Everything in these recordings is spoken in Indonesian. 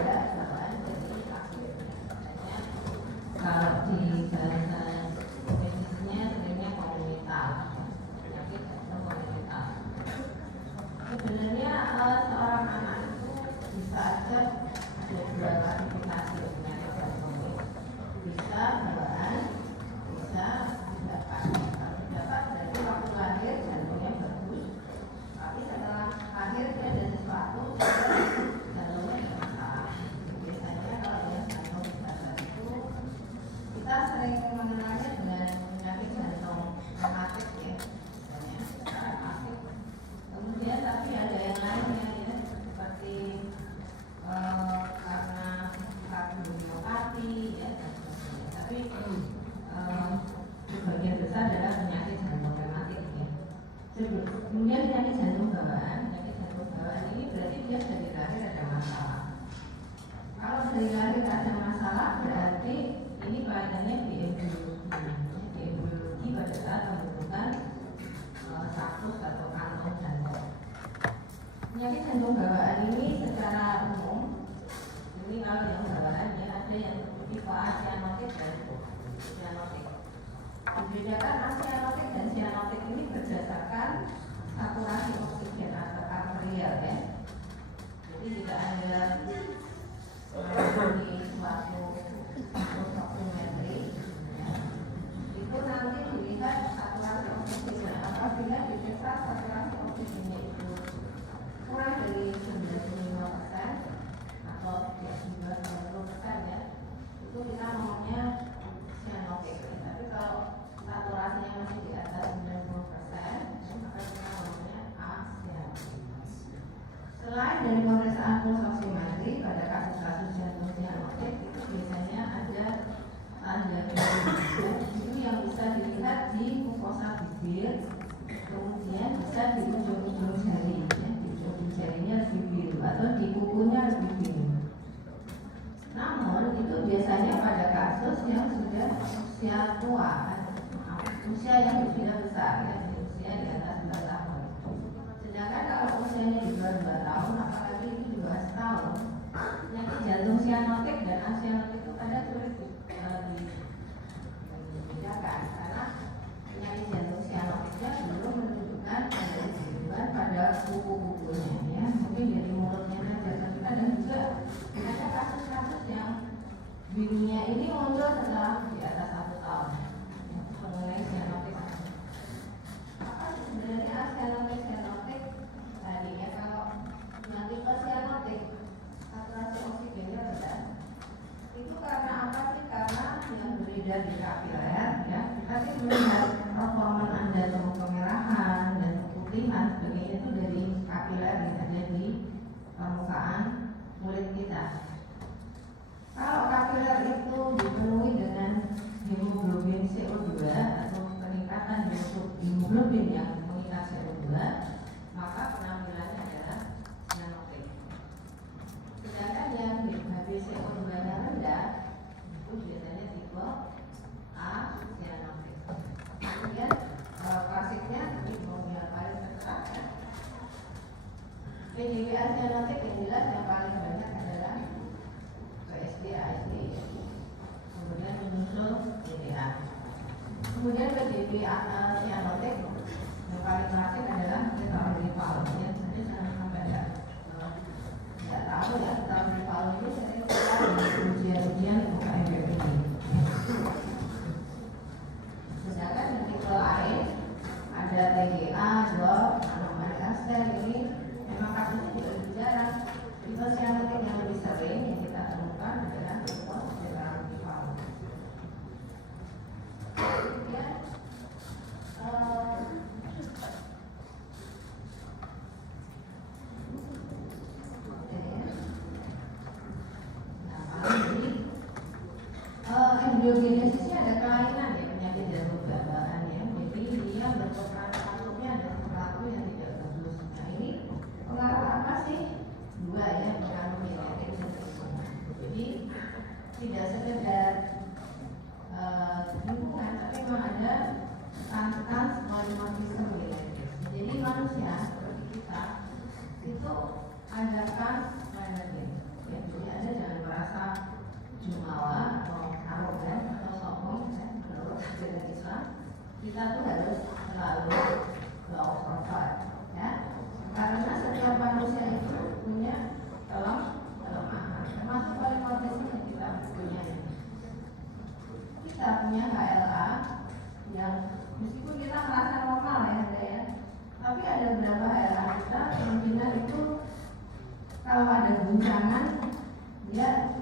ada bawaan dari akhir. Kalau di bahasa medisnya sebenarnya kongenital, penyakit jantung kongenital. Sebenarnya seorang anak itu bisa aja ada dua klasifikasi penyakit jantung. Bisa bawaan, bisa dapat. Kalau dapat berarti waktu lahir jantungnya bagus, tapi setelah lahir dia ada sesuatu jantungnya ada masalah. Biasanya kalau yang jantung besar itu kita sering mengenalnya dengan penyakit jantung rematik ya, misalnya rematik. Kemudian tapi ada yang lainnya ya, seperti karena kardiomiopati ya, tapi sebagian besar adalah penyakit jantung rematik ya. Kemudian penyakit jantung bawaan ini berarti dia dari lahir ada masalah. Kalau dari lahir ada masalah berarti ini kaitannya di embryologi pada saat pembentukan sakus atau kantong jantung. Penyakit jantung bawaan ini secara umum, ini kalau yang bawaan ya ada yang tipe asianotik dan sianotik. Dibedakan asianotik dan sianotik ini berdasarkan saturasi oksigen atau arterial ya. Jadi jika Anda di suatu oksimetri ya, itu nanti dilihat saturasi oksigen. Apabila diperiksa saturasi oksigennya itu kurang dari 95% atau 90% ya, itu kita ngomongnya sianotik. Tapi kalau saturasinya masih di atas 90%, maka kita ngomongnya asianotik. Selain dari pemeriksaan pulsa oximetri pada kasus-kasus jantung sianotik itu biasanya ada tanda itu yang bisa dilihat di mukosa bibir, kemudian bisa di ujung-ujung jari ya, di ujung jarinya lebih biru atau di kukunya lebih biru. Namun itu biasanya pada kasus yang sudah usia tua, usia yang sudah besar ya, usia di atas 2 tahun. Sedangkan kalau usianya di bawah 2 tahun, apalagi itu 12 tahun, penyakit jantung sianotik dan asianotik itu pada sulit dibedakan karena penyakit jantung sianotiknya belum menunjukkan ada kebiruan pada kuku-kukunya ya, mungkin dari mulutnya saja. Ada juga ada kasus-kasus yang birunya ini muncul setelah di atas 1 tahun mengenai sianotik. Apa sebenarnya asianotik tadi ya, kalau nanti ke sianotik saturasi oksigennya rendah itu karena apa sih? Karena yang beredar di kapiler ya, kita sih melihat performa Anda tumbuh kemerahan dan keputihan sebagainya itu dari kapiler yang ada di permukaan kulit kita. Kalau kapiler itu dipenuhi dengan hemoglobin CO2 atau peningkatan hemoglobin yang mengikat CO2, maka penampilannya adalah sianotik. Sedangkan yang HbCO2-nya rendah itu biasanya tipe A sianotik. Kemudian klasiknya di yang paling terkenal ya, PDWA sianotik yang jelas yang paling banyak adalah PSD, ASD, kemudian menyusul DDA. Kemudian PDWA sianotik yang paling klasik adalah tetramethyl ya. Jadi jangan sampai tidak tahu ya, tetramethyl ini sering sekali ujian-ujian UKMPP ini. Sedangkan di tipe lain ada TGA, DOP, anomali Aster ini memang kasusnya juga lebih jarang. Tipe sianotik yang lebih sering yang kita temukan adalah tipe tetramethyl. Kemudian ada guncangan dia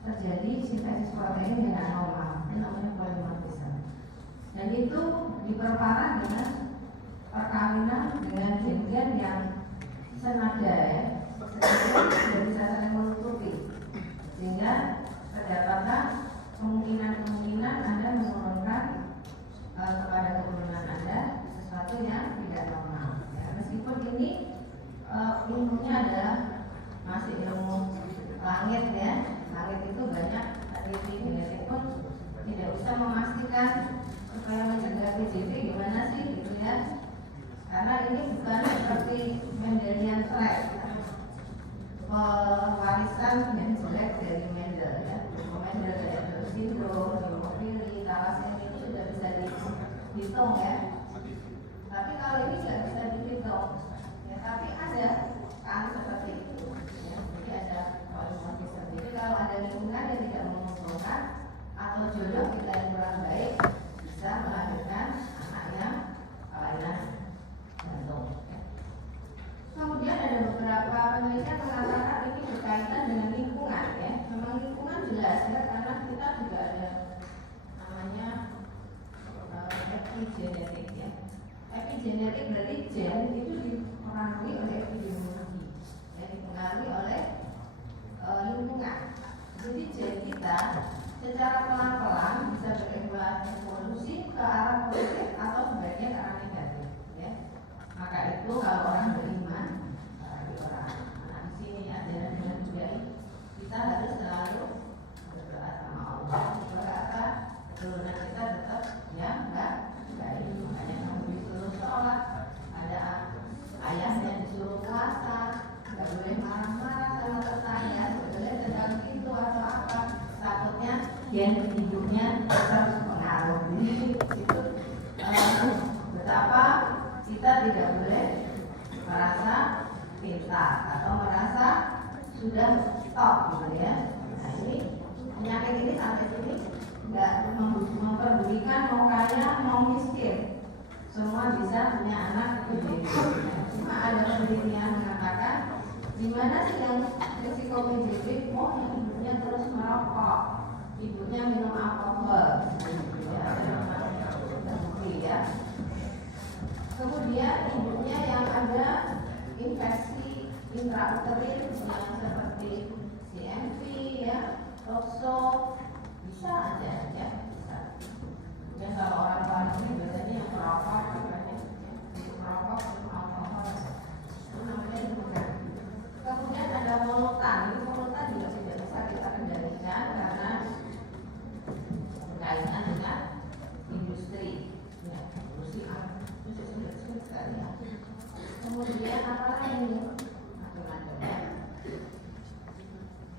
terjadi sintesis protein dengan normal, itu namanya polimorfisme. Dan itu diperparah dengan perkawinan dengan gen-gen yang senada ya, sehingga tidak bisa saling menutupi, sehingga terdapatlah kemungkinan Anda menurunkan kepada keturunan Anda sesuatu yang tidak normal ya. Meskipun ini ilmunya adalah masih ilmu langit ya, langit itu banyak peneliti genetik pun tidak bisa memastikan supaya mencegah PJJ gimana sih gitu ya, karena ini bukan seperti Mendelian thread, pewarisan yang jelek dari Mendel ya. Mendel kayak Down syndrome, hemofili, thalassemia itu sudah bisa dihitung ya. Tapi kalau ini nggak bisa dihitung ya, tapi ada kan seperti itu ya. Jadi ada polimorfisme. Jadi kalau ada lingkungan yang tidak menguntungkan atau jodoh kita yang kurang baik, bisa melahirkan anak yang kelainan jantung. Kemudian ada beberapa penelitian mengatakan ini berkaitan dengan lingkungan ya. Memang lingkungan jelas ya, karena kita juga ada namanya epigenetik ya. Epigenetik berarti gen itu dipengaruhi oleh epidemiologi, ya, dipengaruhi oleh lingkungan. Jadi gen kita secara pelan-pelan bisa berevolusi ke arah positif atau sebaliknya ke arah negatif ya. Maka itu kalau orang beriman, orang anak di sini ajaran dengan budaya, kita harus selalu berdoa sama Allah supaya keturunan kita tetap yang baik. Makanya kamu disuruh sholat, ada ayahnya disuruh puasa, nggak boleh marah-marah sama tetangga, boleh tegang pintu atau apa, takutnya gen hidupnya terpengaruh. Itu betapa kita tidak boleh merasa pintar atau merasa sudah top gitu ya. Nah ini penyakit ini sampai sini nggak memperdulikan mau kaya mau miskin, semua bisa punya anak PJJ. Cuma ada penelitian mengatakan di mana sih yang risiko PJJ? Oh yang ibunya terus merokok, ibunya minum alkohol, ya. Kemudian ibunya yang ada infeksi intrauterin yang seperti CMV ya, toxo, bisa aja ya, bisa. Dan kalau orang tua ini biasanya yang merokok, merokok minum alkohol, itu namanya bukan. Kemudian ada polutan, ini polutan juga tidak bisa kita kendalikan karena berkaitan dengan industri. Kemudian apa lagi? Macam-macam ya.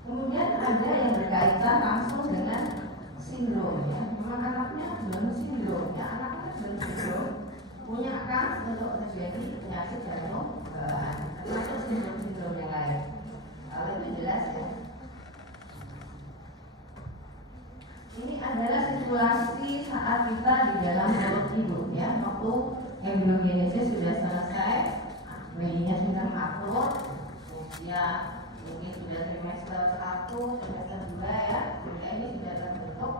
Kemudian ada yang berkaitan langsung dengan sindrom ya. Memang anaknya belum sindrom ya, anaknya belum sindrom, punya kan untuk terjadi penyakit jantung bawaan, termasuk sindrom-sindrom yang lain. Kalau itu jelas ya. Ini adalah situasi saat kita di dalam perut ibu ya, waktu embryogenesis sudah selesai, bayinya sudah matur, usia mungkin sudah trimester 1, trimester 2 ya, sehingga ini sudah terbentuk.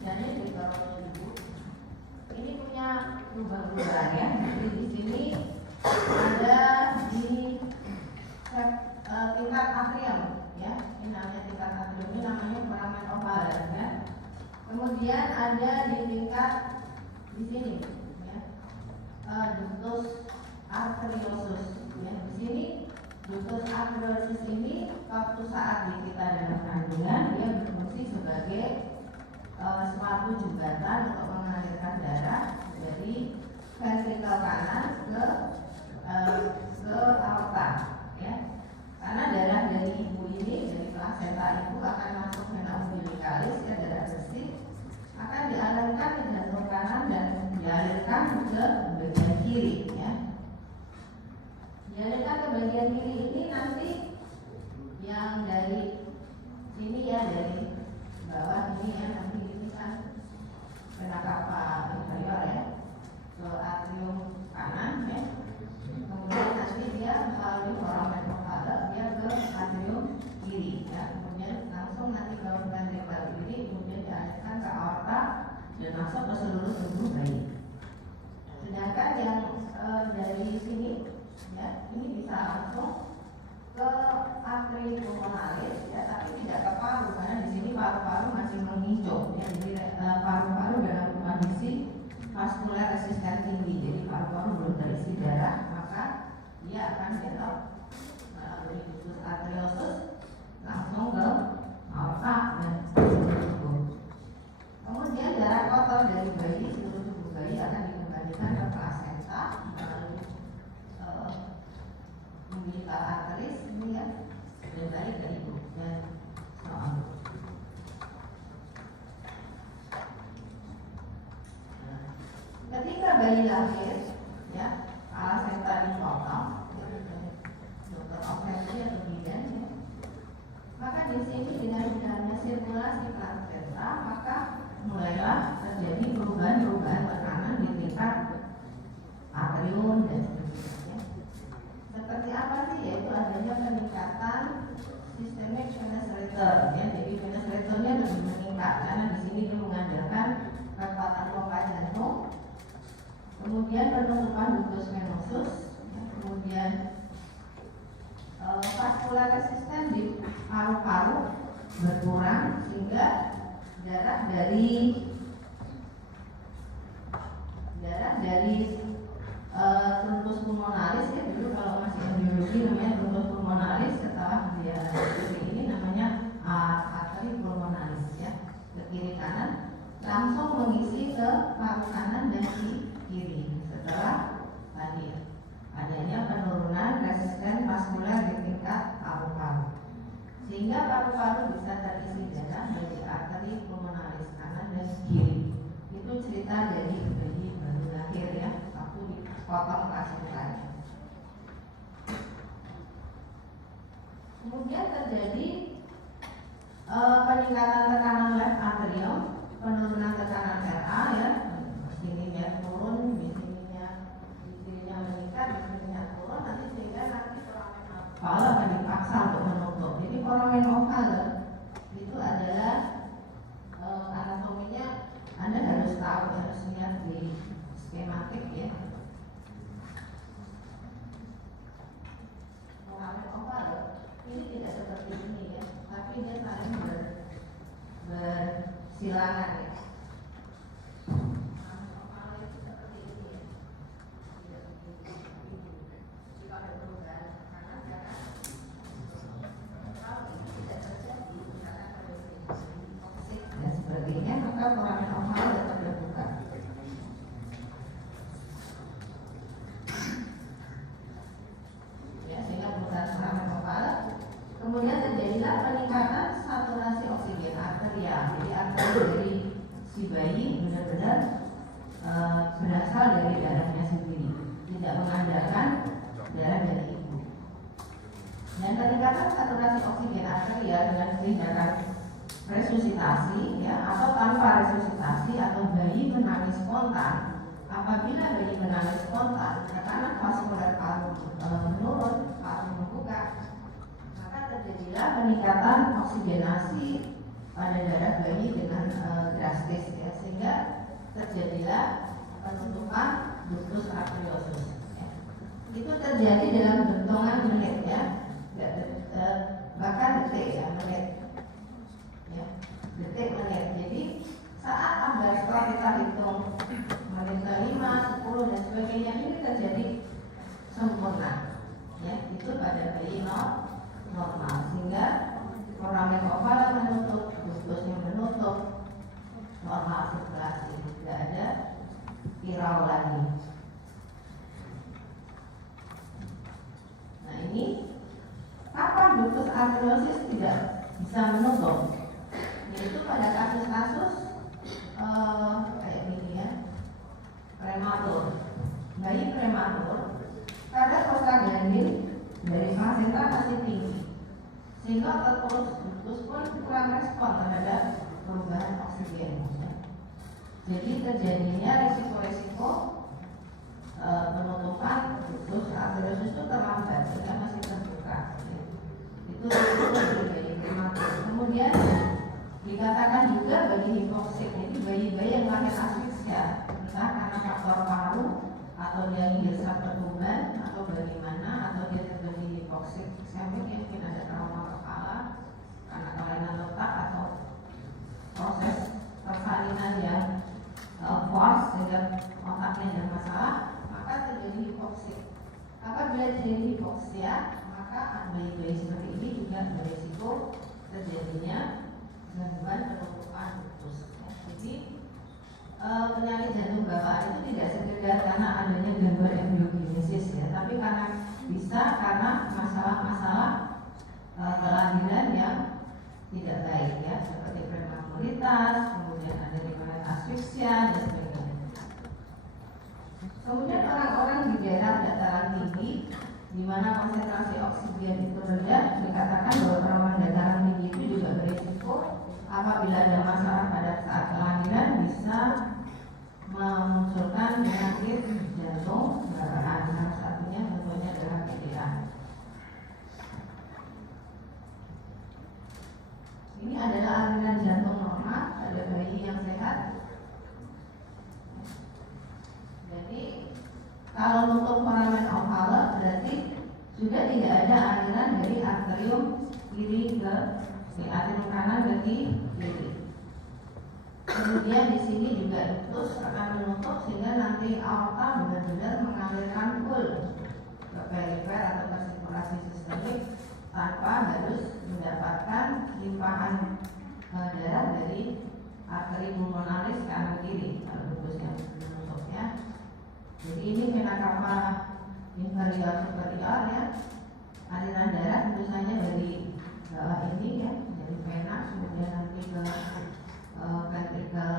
Jadi di perut ibu ini punya lubang-lubang ya. Jadi di sini ada di tingkat atrium ya, ini namanya tingkat atrium, ini namanya foramen ovalis ya. Kemudian ada di tingkat di sini ya, ductus arteriosus ya. Di sini ductus arteriosus ini waktu saat di kita dalam kandungan dia berfungsi sebagai suatu jembatan untuk mengalirkan darah dari ventrikel kanan ke aorta ya. Karena darah dari ibu ini, dari plasenta ibu akan masuk vena umbilikalis ya, darah bersih akan dialirkan ke jantung kanan dan dialirkan ke bagian kiri ya. Dialirkan ke bagian kiri ini nanti yang dari sini ya, dari bawah ini ya, nanti ini kan vena cava inferior ya, ke atrium kanan ya. Kemudian nanti dia melalui foramen bisa langsung ke arteri pulmonalis ya, tapi tidak ke paru karena di sini paru-paru masih menghijau ya. Jadi paru-paru dalam kondisi vaskular resisten tinggi, jadi paru-paru belum terisi darah, maka dia akan belok melalui ductus arteriosus langsung ke aorta dan tubuh. Kemudian darah kotor dari bayi, seluruh tubuh bayi akan dikembalikan ke plasenta melalui umbilical arteries ini ya, dan balik ke ibu dan soal. Ketika bayi lahir, ya, plasenta dipotong, dokter operasi atau bidan, ya, maka di sini dengan jalannya sirkulasi plasenta, maka mulailah terjadi perubahan-perubahan tekanan di tingkat atrium dan sebagainya. Seperti apa sih? Yaitu adanya peningkatan sistemik venous return, ya. Jadi venous returnnya lebih meningkat karena di sini dia mengandalkan kekuatan pompa jantung. Kemudian penutupan ductus venosus, ya. Kemudian vaskular resisten di paru-paru berkurang sehingga darah dari trunkus pulmonalis ya, dulu kalau masih biologi namanya trunkus pulmonalis, setelah dia ini namanya arteri pulmonalis ya, ke kiri kanan langsung mengisi ke paru kanan dan kiri setelah tadi adanya penurunan resisten vaskular di tingkat paru-paru, sehingga paru-paru bisa terisi darah dari arteri pulmonalis kanan dan kiri. Itu cerita dari bayi baru lahir ya, waktu dipotong plasentanya. Kemudian terjadi peningkatan tekanan left atrium, penurunan tekanan RA ya, sininya turun, di sininya meningkat, di sininya turun, nanti sehingga nanti foramen oval akan dipaksa untuk menutup. Jadi foramen oval itu adalah anatominya Anda harus tahu, harus lihat di skematik ya. Foramen oval ini tidak seperti ini ya, tapi dia saling bersilangan ya. Foramen oval tetap terbuka. Ya, sehingga perusahaan foramen oval. Kemudian terjadilah peningkatan saturasi oksigen arterial. Jadi arteri dari si bayi benar-benar berasal dari darahnya sendiri, tidak mengandalkan darah dari ibu. Dan peningkatan saturasi oksigen arterial dengan tindakan resusitasi ya, atau tanpa resusitasi atau bayi menangis spontan. Apabila bayi menangis spontan, tekanan vaskular paru menurun, paru membuka, maka terjadilah peningkatan oksigenasi pada darah bayi dengan drastis ya, sehingga terjadilah penutupan ductus arteriosus ya. Itu terjadi dalam bentongan menit ya, bahkan detik ya, menit. Detik-menit. Jadi saat Amberstone kita hitung menit ke 5, 10 dan sebagainya, ini terjadi sempurna ya, itu pada bayi normal, sehingga foramen oval menutup, ductusnya menutup, normal sirkulasi, tidak ada irau lagi. Nah ini kapan ductus arteriosus tidak bisa menutup? Itu pada kasus-kasus kayak gini ya, prematur, bayi prematur, kadar prostaglandin dari plasenta masih tinggi, sehingga otot ductus pun kurang respon terhadap perubahan oksigen ya. Jadi terjadinya risiko-risiko penutupan ductus arteriosus itu terlambat sehingga masih terbuka ya. Itu dari bayi prematur. Kemudian dikatakan juga bagi hipoksik, jadi bayi-bayi yang lahir asfiksia, entah karena faktor paru atau dia menghisap pertumbuhan atau bagaimana, atau dia sehingga otaknya ada masalah, maka terjadi hipoksi. Apabila terjadi hipoksia, maka bayi-bayi seperti ini juga berisiko terjadinya gangguan penumpukan usus. Jadi penyakit jantung bawaan itu tidak sekedar karena adanya gangguan embryogenesis ya, tapi karena masalah-masalah kelahiran yang tidak baik ya, seperti prematuritas, kemudian ada riwayat asfiksia dan sebagainya. Kemudian orang-orang di daerah dataran tinggi di mana konsentrasi oksigen itu rendah, dikatakan bahwa perawan dataran tinggi itu juga berisiko apabila ada masalah pada saat kelahiran bisa memunculkan penyakit jantung bawaan. Salah satunya tentunya adalah PDA. Ini adalah aliran jantung normal pada bayi yang sehat. Jadi kalau nutup foramen ovale berarti juga tidak ada aliran dari arterium kiri ke arterium kanan ke kiri. Kemudian di sini juga ictus akan menutup sehingga nanti aorta benar-benar mengalirkan full ke perifer atau ke sirkulasi sistemik tanpa harus mendapatkan limpahan darah dari arteri pulmonalis kanan kiri kalau ictusnya menutupnya. Jadi ini vena cava inferior superior ya, aliran darah tentu saja dari bawah ini ya, dari vena kemudian nanti ke ventrikel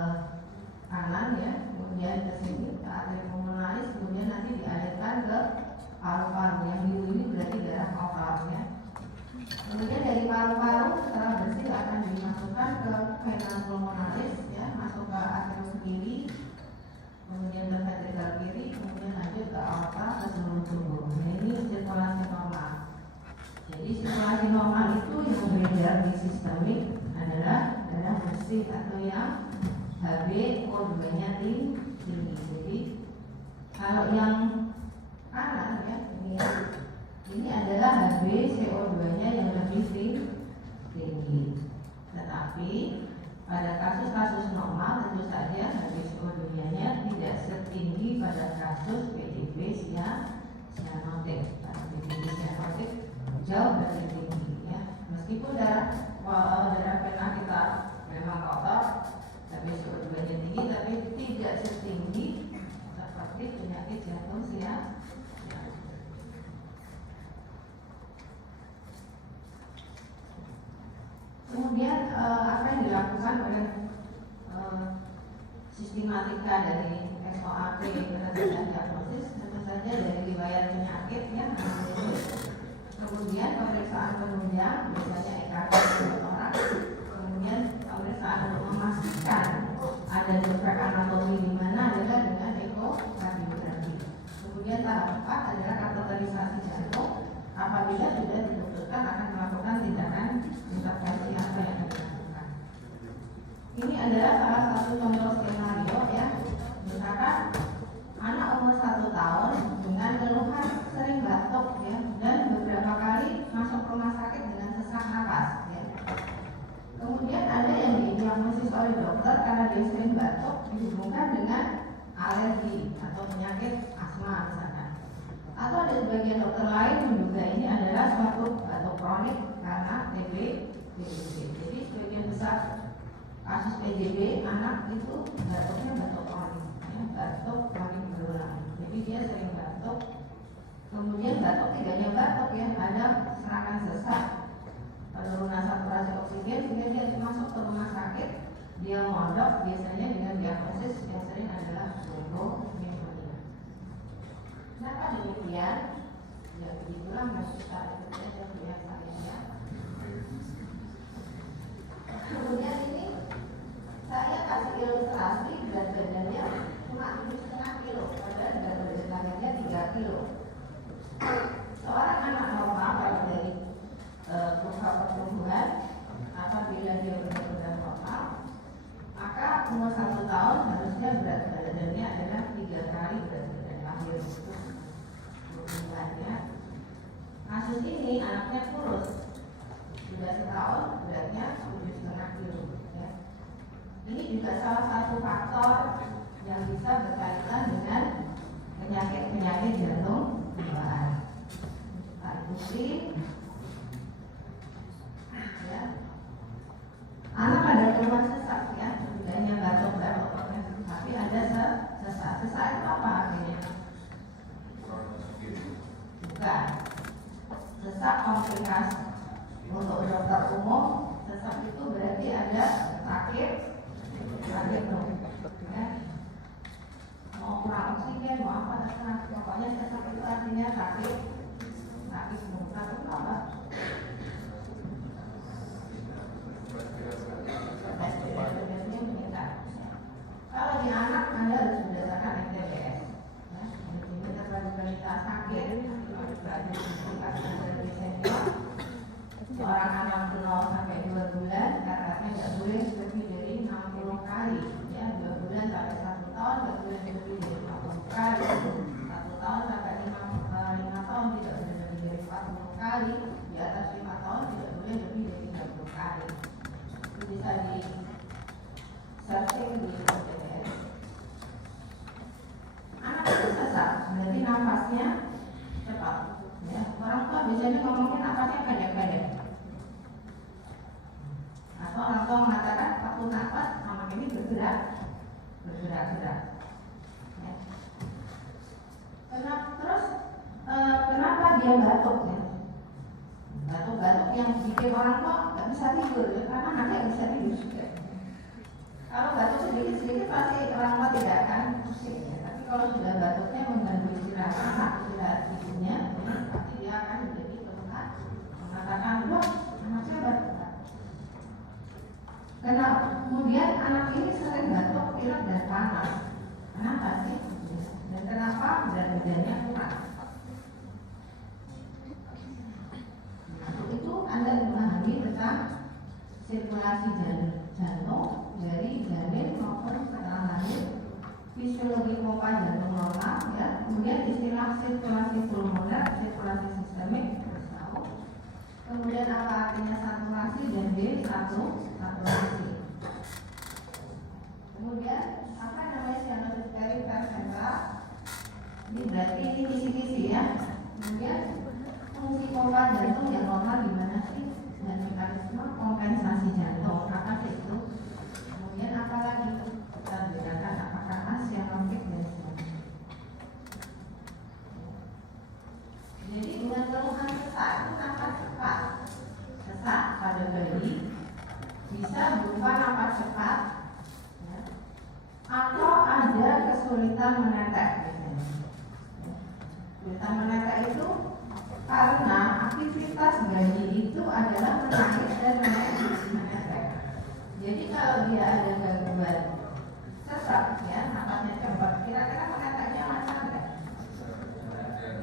kanan ya, kemudian ke sini ke arteri pulmonalis, kemudian nanti dialirkan ke paru-paru. Yang biru ini berarti darah ovale ya. Kemudian dari paru-paru setelah bersih akan dimasukkan ke vena pulmonalis ya, masuk ke arterium kiri, kemudian ke ventrikel kiri, kemudian lanjut ke aorta ke seluruh tubuh. Nah, ini sirkulasi normal. Jadi sirkulasi normal itu yang beredar di sistemik adalah darah bersih atau yang HbO2-nya tinggi. Jadi kalau yang kanan ya, ini adalah HbCO2-nya yang lebih tinggi. Tetapi pada kasus-kasus normal tentu saja HbCO2-nya tidak setinggi pada kasus PDB cyanotic. PDB cyanotic jauh lebih tinggi ya. Meskipun darah vena kita memang kotor, HbCO2-nya tinggi, tapi tidak setinggi seperti penyakit jantung cyanotic. Kemudian apa yang dilakukan oleh sistematika dari SOAP penelitian diagnosis, tentu saja dari riwayat penyakit ya, kemudian pemeriksaan penunjang biasanya EKG orang, kemudian pemeriksaan untuk memastikan ada defek anatomi di mana adalah dengan ekokardiografi. Kemudian tahap 4 adalah kateterisasi jantung. Apabila sudah diputuskan akan melakukan tindakan intervensi apa yang akan dilakukan. Ini adalah salah satu contoh skenario ya. Misalkan anak umur 1 tahun dengan keluhan sering batuk ya, dan beberapa kali masuk rumah sakit dengan sesak napas ya. Kemudian ada yang didiagnosis oleh dokter karena dia sering batuk dihubungkan dengan alergi atau penyakit asma misalkan. Atau ada sebagian dokter lain menduga ini adalah suatu batuk kronik karena TB. Jadi sebagian besar kasus PJB anak itu batuknya batuk kronik, ya, batuk kronik berulang. Jadi dia sering batuk. Kemudian batuk tidak hanya batuk ya, ada serangan sesak, penurunan saturasi oksigen sehingga dia masuk ke rumah sakit. Dia mondok biasanya dengan diagnosis yang sering adalah bronchopneumonia. Kenapa demikian? Ya begitulah masih kita ikut saja yang saya ya. Kemudian ini saya kasih ilustrasi berat badannya cuma 7,5 kilo, padahal berat badan lahirnya 3 kilo. Seorang anak normal kalau dari kurva pertumbuhan apabila dia benar-benar normal, maka umur 1 tahun harusnya berat badannya adalah 3 kali berat badan lahir. Ya. Kasus ini anaknya kurus, sudah setahun beratnya 7,5 kilo ya. Ini juga salah satu faktor yang bisa berkaitan dengan penyakit jantung bawaan. Kita ikuti. Ya. Anak ada keluhan sesak ya, tidak hanya batuk-batuk, tapi ada sesak. Sesak itu apa artinya? Bukan. Sesak komplikasi. Untuk dokter umum, sesak itu berarti ada sakit perut. Ya. Mau kurang oksigen, mau apa terserah. Pokoknya sesak itu artinya sakit perut. Sakit itu apa? Kalau di anak Anda harus berdasarkan NTBS. Ya, di sini terkait sakit, seorang anak 0 sampai 2 bulan kakaknya tidak boleh lebih dari 60 kali. Ya, 2 bulan sampai 1 tahun tidak boleh lebih dari 40 kali. 1 tahun sampai 5 tahun tidak boleh lebih dari 40 kali. Di atas 5 tahun tidak boleh lebih dari 30 kali. Itu bisa di searching di NTBS. Anak itu sesak, berarti nafasnya cepat. Ya, orang tua biasanya ngomongin nafasnya pendek-pendek. Atau orang tua mengatakan waktu nafas anak ini bergerak. Ya. Kenapa dia batuk? Ya? Batuk-batuk yang bikin orang tua nggak bisa tidur, ya? Karena anaknya bisa tidur juga. Kalau batuk sedikit-sedikit pasti orang tua tidak akan pusing. Ya? Tapi kalau sudah batuknya mengganggu istirahat anak, istirahat tidurnya, pasti dia akan menjadi keluhan, mengatakan, wah, anak saya batuk. Kemudian anak ini sering batuk, pilek dan panas. Kenapa sih? Dan kenapa berat badannya kurang? Itu Anda memahami tentang sirkulasi jantung dari janin maupun setelah lahir, fisiologi pompa jantung normal, ya. Kemudian istilah sirkulasi pulmoner, sirkulasi sistemik, tahu. Kemudian apa artinya saturasi dan desaturasi. Kemudian apa namanya sianosis periventral? Ini berarti ini kisi-kisi ya. Kemudian fungsi pompa jantung yang normal gimana sih? Dan mekanisme kompensasi jantung apa sih itu? Kemudian apa lagi? Kita bedakan apakah asianotik dan sianotik. Jadi dengan keluhan sesak itu nafas cepat. Sesak pada bayi bisa berupa nafas cepat, ya, atau ada kesulitan menetes. Kesulitan menetes itu karena aktivitas bayi itu adalah menangis dan menetes. Jadi kalau dia ada gangguan sesak, ya, nafasnya cepat, kira-kira menetesnya macam apa?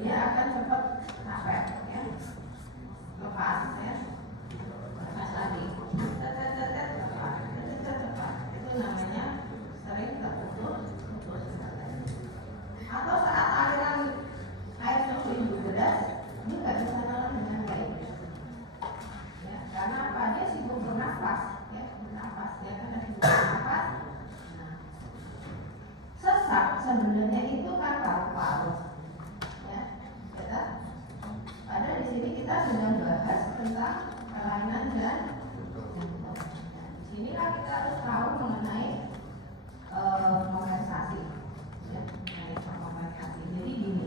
Dia akan cepat nafas, ya, lepas, ya, lepas lagi, cepat, itu namanya sering terputus. Atau saat aliran air susu ibu deras, ini nggak bisa jalan dengan baik, ya, karena apa? Dia sibuk bernafas, ya, dia kan sibuk bernafas. Nah, sesak sebenarnya itu kan paru-paru. Ada di sini kita sedang bahas tentang kelainan jantung. Di sinilah kita harus tahu mengenai kompensasi. Ya, kompensasi. Jadi gini.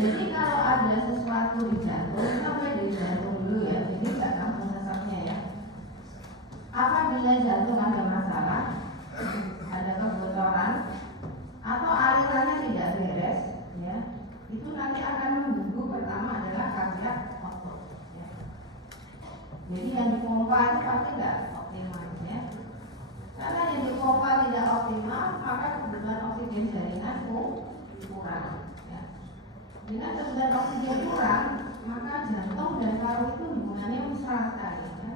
Jadi kalau ada sesuatu di jantung, kita mulai dari jantung dulu ya. Jadi nggak langsung sesaknya ya. Apabila jantung ada masalah, ada kebocoran, atau alirannya tidak beres, ya, itu nanti akan mengganggu. Pertama adalah kardiak output, ya. Jadi yang dipompa itu pasti tidak optimal, ya. Karena yang dipompa tidak optimal, maka kebutuhan oksigen jaringan kurang, ya. Dengan kebutuhan oksigen kurang, maka jantung dan paru itu hubungannya mesra sekali, ya.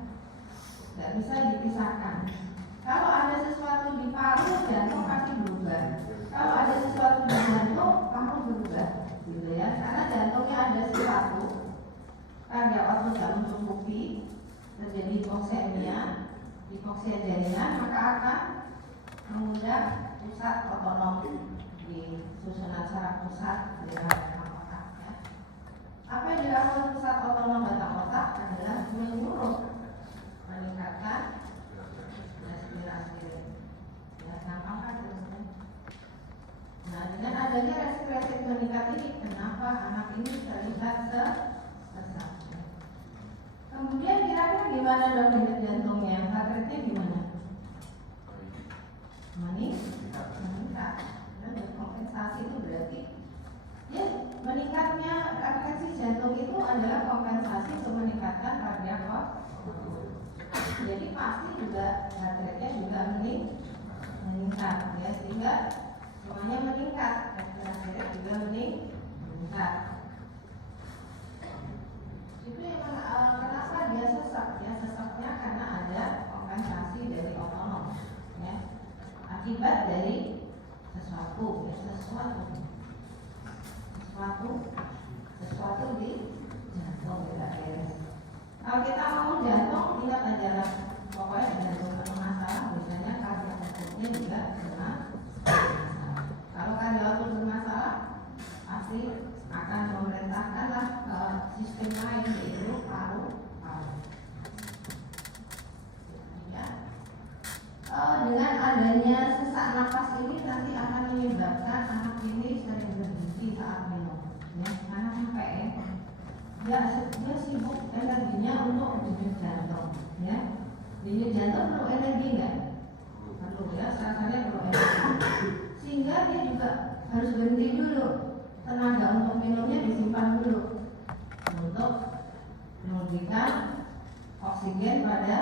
Tidak bisa dipisahkan. Kalau ada sesuatu di paru, jantung pasti berubah. Kalau ada sesuatu di jantung, paru berubah, gitu ya. Karena jantungnya ada sesuatu, kardiak output tidak mencukupi, terjadi hipoksemia jaringan, maka akan mengundang pusat otonom di susunan saraf pusat di batang otak. Ya. Apa yang dilakukan pusat otonom batang otak adalah menyuruh meningkatkan respirasi. Ya, gampang kan? Nah, dengan adanya respirasi meningkat ini, kenapa anak ini terlihat sesak? Kemudian kira-kira gimana dok denyut jantungnya? Heart rate-nya gimana? Meningkat. Dan kompensasi itu berarti ya, meningkatnya frekuensi jantung itu adalah kompensasi untuk meningkatkan kardiak output. Jadi pasti juga heart rate-nya juga meningkat ya, sehingga semuanya meningkat, respirasi rate juga meningkat. Itu yang kenapa dia sesak ya, sesaknya karena ada kompensasi dari otonom ya, akibat dari sesuatu di jantung kita beres. Kalau kita ngomong jantung, ingat aja lah, pokoknya jantung bermasalah, biasanya kardiak outputnya juga bermasalah. Kalau kardiak output bermasalah, pasti akan memerintahkanlah sistem lain, yaitu paru-paru. Ya. Dengan adanya sesak napas ini nanti akan menyebabkan anak ini sering berhenti saat minum. Ya, karena capek ya. Dia sibuk energinya untuk denyut jantung. Ya, denyut jantung perlu energi nggak? Perlu ya, rasanya perlu energi. Sehingga dia juga harus berhenti dulu. Tenaga untuk minumnya disimpan dulu untuk memberikan oksigen pada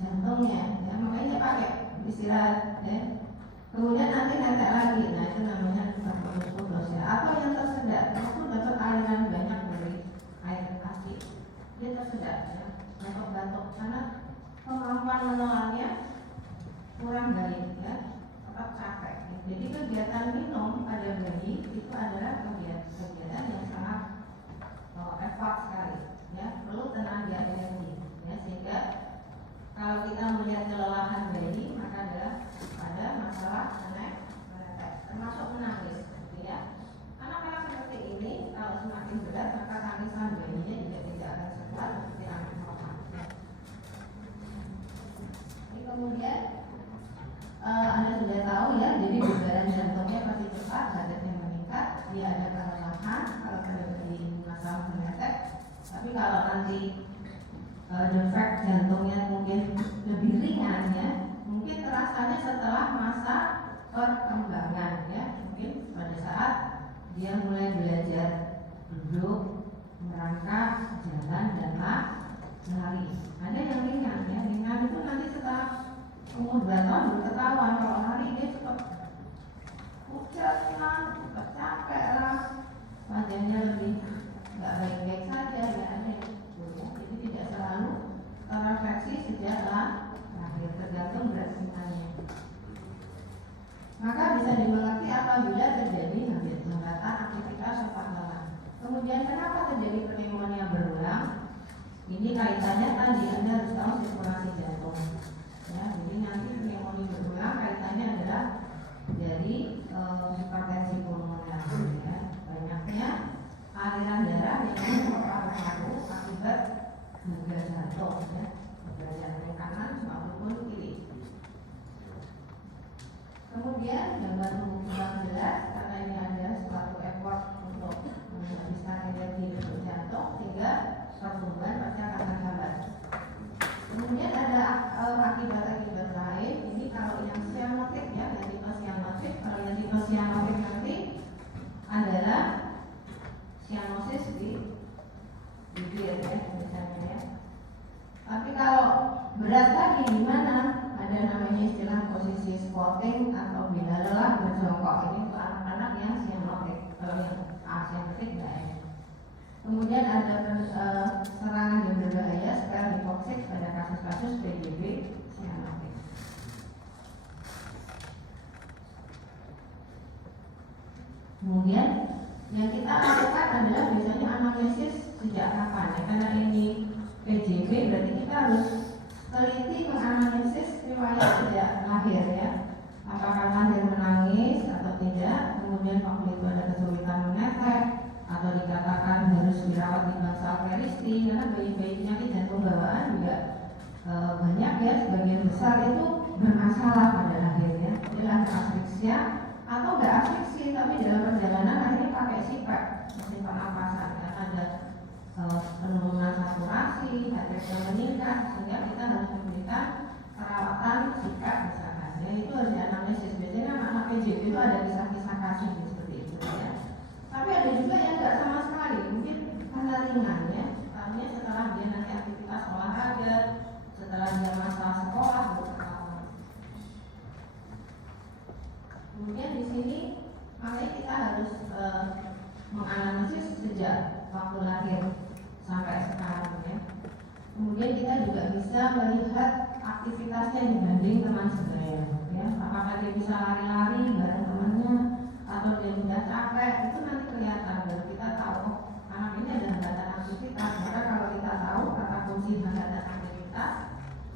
jantungnya. Ya, makanya pakai istirahat. Ya. Kemudian nanti netek lagi. Nah, itu namanya kudus ya. Atau yang tersedak, itu dapat aliran banyak dari air asli. Dia tersedak ya, batuk-batuk karena kemampuan menelannya kurang baik ya, tetap capek. Jadi kegiatan minum pada bayi itu adalah kegiatan yang sangat effort sekali ya, perlu tenaga energi ya, sehingga kalau kita melihat kelelahan bayi maka adalah pada masalah menetes, termasuk menangis ya. Anak-anak seperti ini kalau semakin berat maka tangisan bayinya juga tidak akan sekuat seperti anak normal ya. Jadi kemudian Anda sudah tahu ya, jadi bubaran jantungnya pasti cepat, badannya meningkat, dia ada kelelahan kalau terjadi masalah menetes. Tapi kalau nanti defek jantungnya mungkin lebih ringan ya, mungkin terasanya setelah masa perkembangan ya, mungkin pada saat dia mulai belajar duduk, merangkak, jalan dan lari. Ada yang ringan ya, ringan itu nanti setelah umur berapa tahun baru ketahuan. Kalau hari dia cepat pucat lah, cepat capek lah, badannya lebih nggak baik-baik saja ya, ada yang ya. Jadi tidak selalu terefleksi sejak lahir, tergantung berat ringannya. Maka bisa dimengerti apabila terjadi hambatan aktivitas serta lelah. Kemudian kenapa terjadi pneumonia berulang? Ini kaitannya tadi Anda harus tahu sirkulasi jantung. Ya, jadi nanti pneumonia berulang kaitannya adalah dari hipertensi pulmoner ya. Banyaknya aliran darah yang masuk ke paru-paru akibat gagal jantung ya, gagal jantung kanan maupun kiri. Kemudian gambar tubuh kurang jelas karena ini ada suatu effort untuk menghabiskan energi untuk jantung sehingga pertumbuhan pasti akan terhambat. Kemudian ada akibat-akibat lain. Ini kalau yang cyanotic ya, yang tipe cyanotic. Kalau yang tipe cyanotic nanti adalah cyanosis di bibir ya, misalnya ya. Tapi kalau berat lagi gimana? Ada namanya istilah posisi squatting atau bila lelah berjongkok. Ini untuk anak-anak yang cyanotic. Kalau yang cyanotic enggak ya. Kemudian ada serangan yang berbahaya spell hipoksik pada kasus-kasus PJB cyanotic. Kemudian yang kita lakukan adalah biasanya anamnesis sejak kapan ya, karena ini PJB berarti kita harus teliti menganalisis riwayat sejak lahir ya. apakah lahir menangis atau tidak, kemudian waktu itu ada kesulitan menetes, atau dikatakan harus dirawat di bangsa Alkeristi, karena bayi-bayi penyakit jantung bawaan juga banyak ya, sebagian besar itu bermasalah pada akhirnya, dengan asfiksia atau nggak asfiksi, tapi dalam perjalanan akhirnya pakai CPAP, mesin pernapasan, kan ada penurunan saturasi, heart rate yang meningkat, sehingga kita harus memberikan perawatan CPAP misalkan. Ya, itu harus dianalisis. Biasanya anak PJB itu ada kisah-kisah kasus seperti itu ya. Tapi ada juga yang nggak sama sekali, mungkin karena ringan ya. Artinya setelah dia nanti aktivitas olahraga, setelah dia masa sekolah bertahun. Kemudian di sini makanya kita harus menganalisis sejak waktu lahir sampai sekarang ya. Kemudian kita juga bisa melihat aktivitasnya dibanding teman sebaya ya. Apakah dia bisa lari-lari bareng temannya atau dia sudah capek, itu nanti kelihatan. Baru kita tahu anak ini ada hambatan aktivitas. Maka kalau kita tahu kata kunci hambatan aktivitas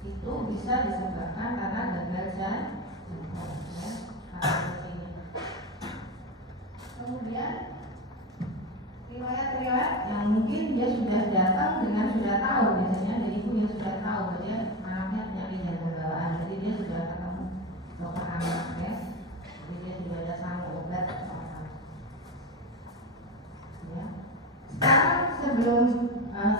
itu bisa disebabkan karena gagal jantung ya. Kemudian riwayat-riwayat yang mungkin dia sudah datang dengan sudah tahu, biasanya dari ibu yang sudah tahu dia anaknya penyakit jantung bawaan, jadi dia sudah ketemu dokter anak ya, jadi dia sudah ada sanggup obat ya. Sekarang sebelum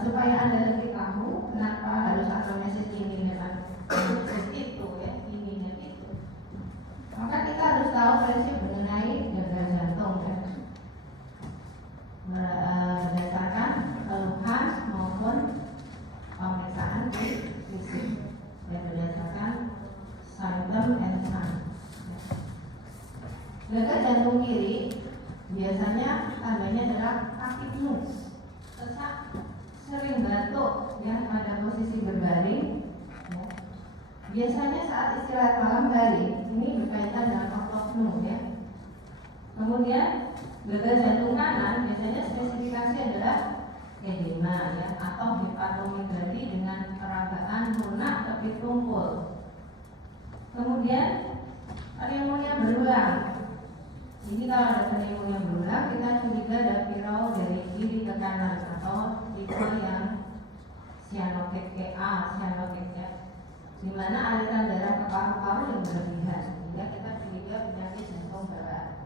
supaya Anda lebih tahu kenapa harus anamnesis ini dengan anamnesis itu ya, ini dan itu, maka kita harus tahu prinsip mengenai gagal jantung ya. Berdasarkan keluhan maupun pemeriksaan fisik dan berdasarkan symptom and sign. Gagal jantung kiri biasanya tandanya adalah kaki penuh, sesak, sering batuk ya pada posisi berbaring ya. Biasanya saat istirahat malam hari, ini berkaitan dengan ortopnu ya. Kemudian gagal jantung kanan biasanya spesifikasi adalah edema ya, atau hepatomegali dengan peragaan lunak tepi tumpul. Kemudian pneumonia berulang. Ini kalau ada pneumonia berulang, kita curiga ada viral dari kiri ke kanan atau tipe yang cyanotic A, cyanotic ya, di mana aliran darah ke paru-paru yang berlebihan, sehingga kita curiga penyakit jantung bawaan.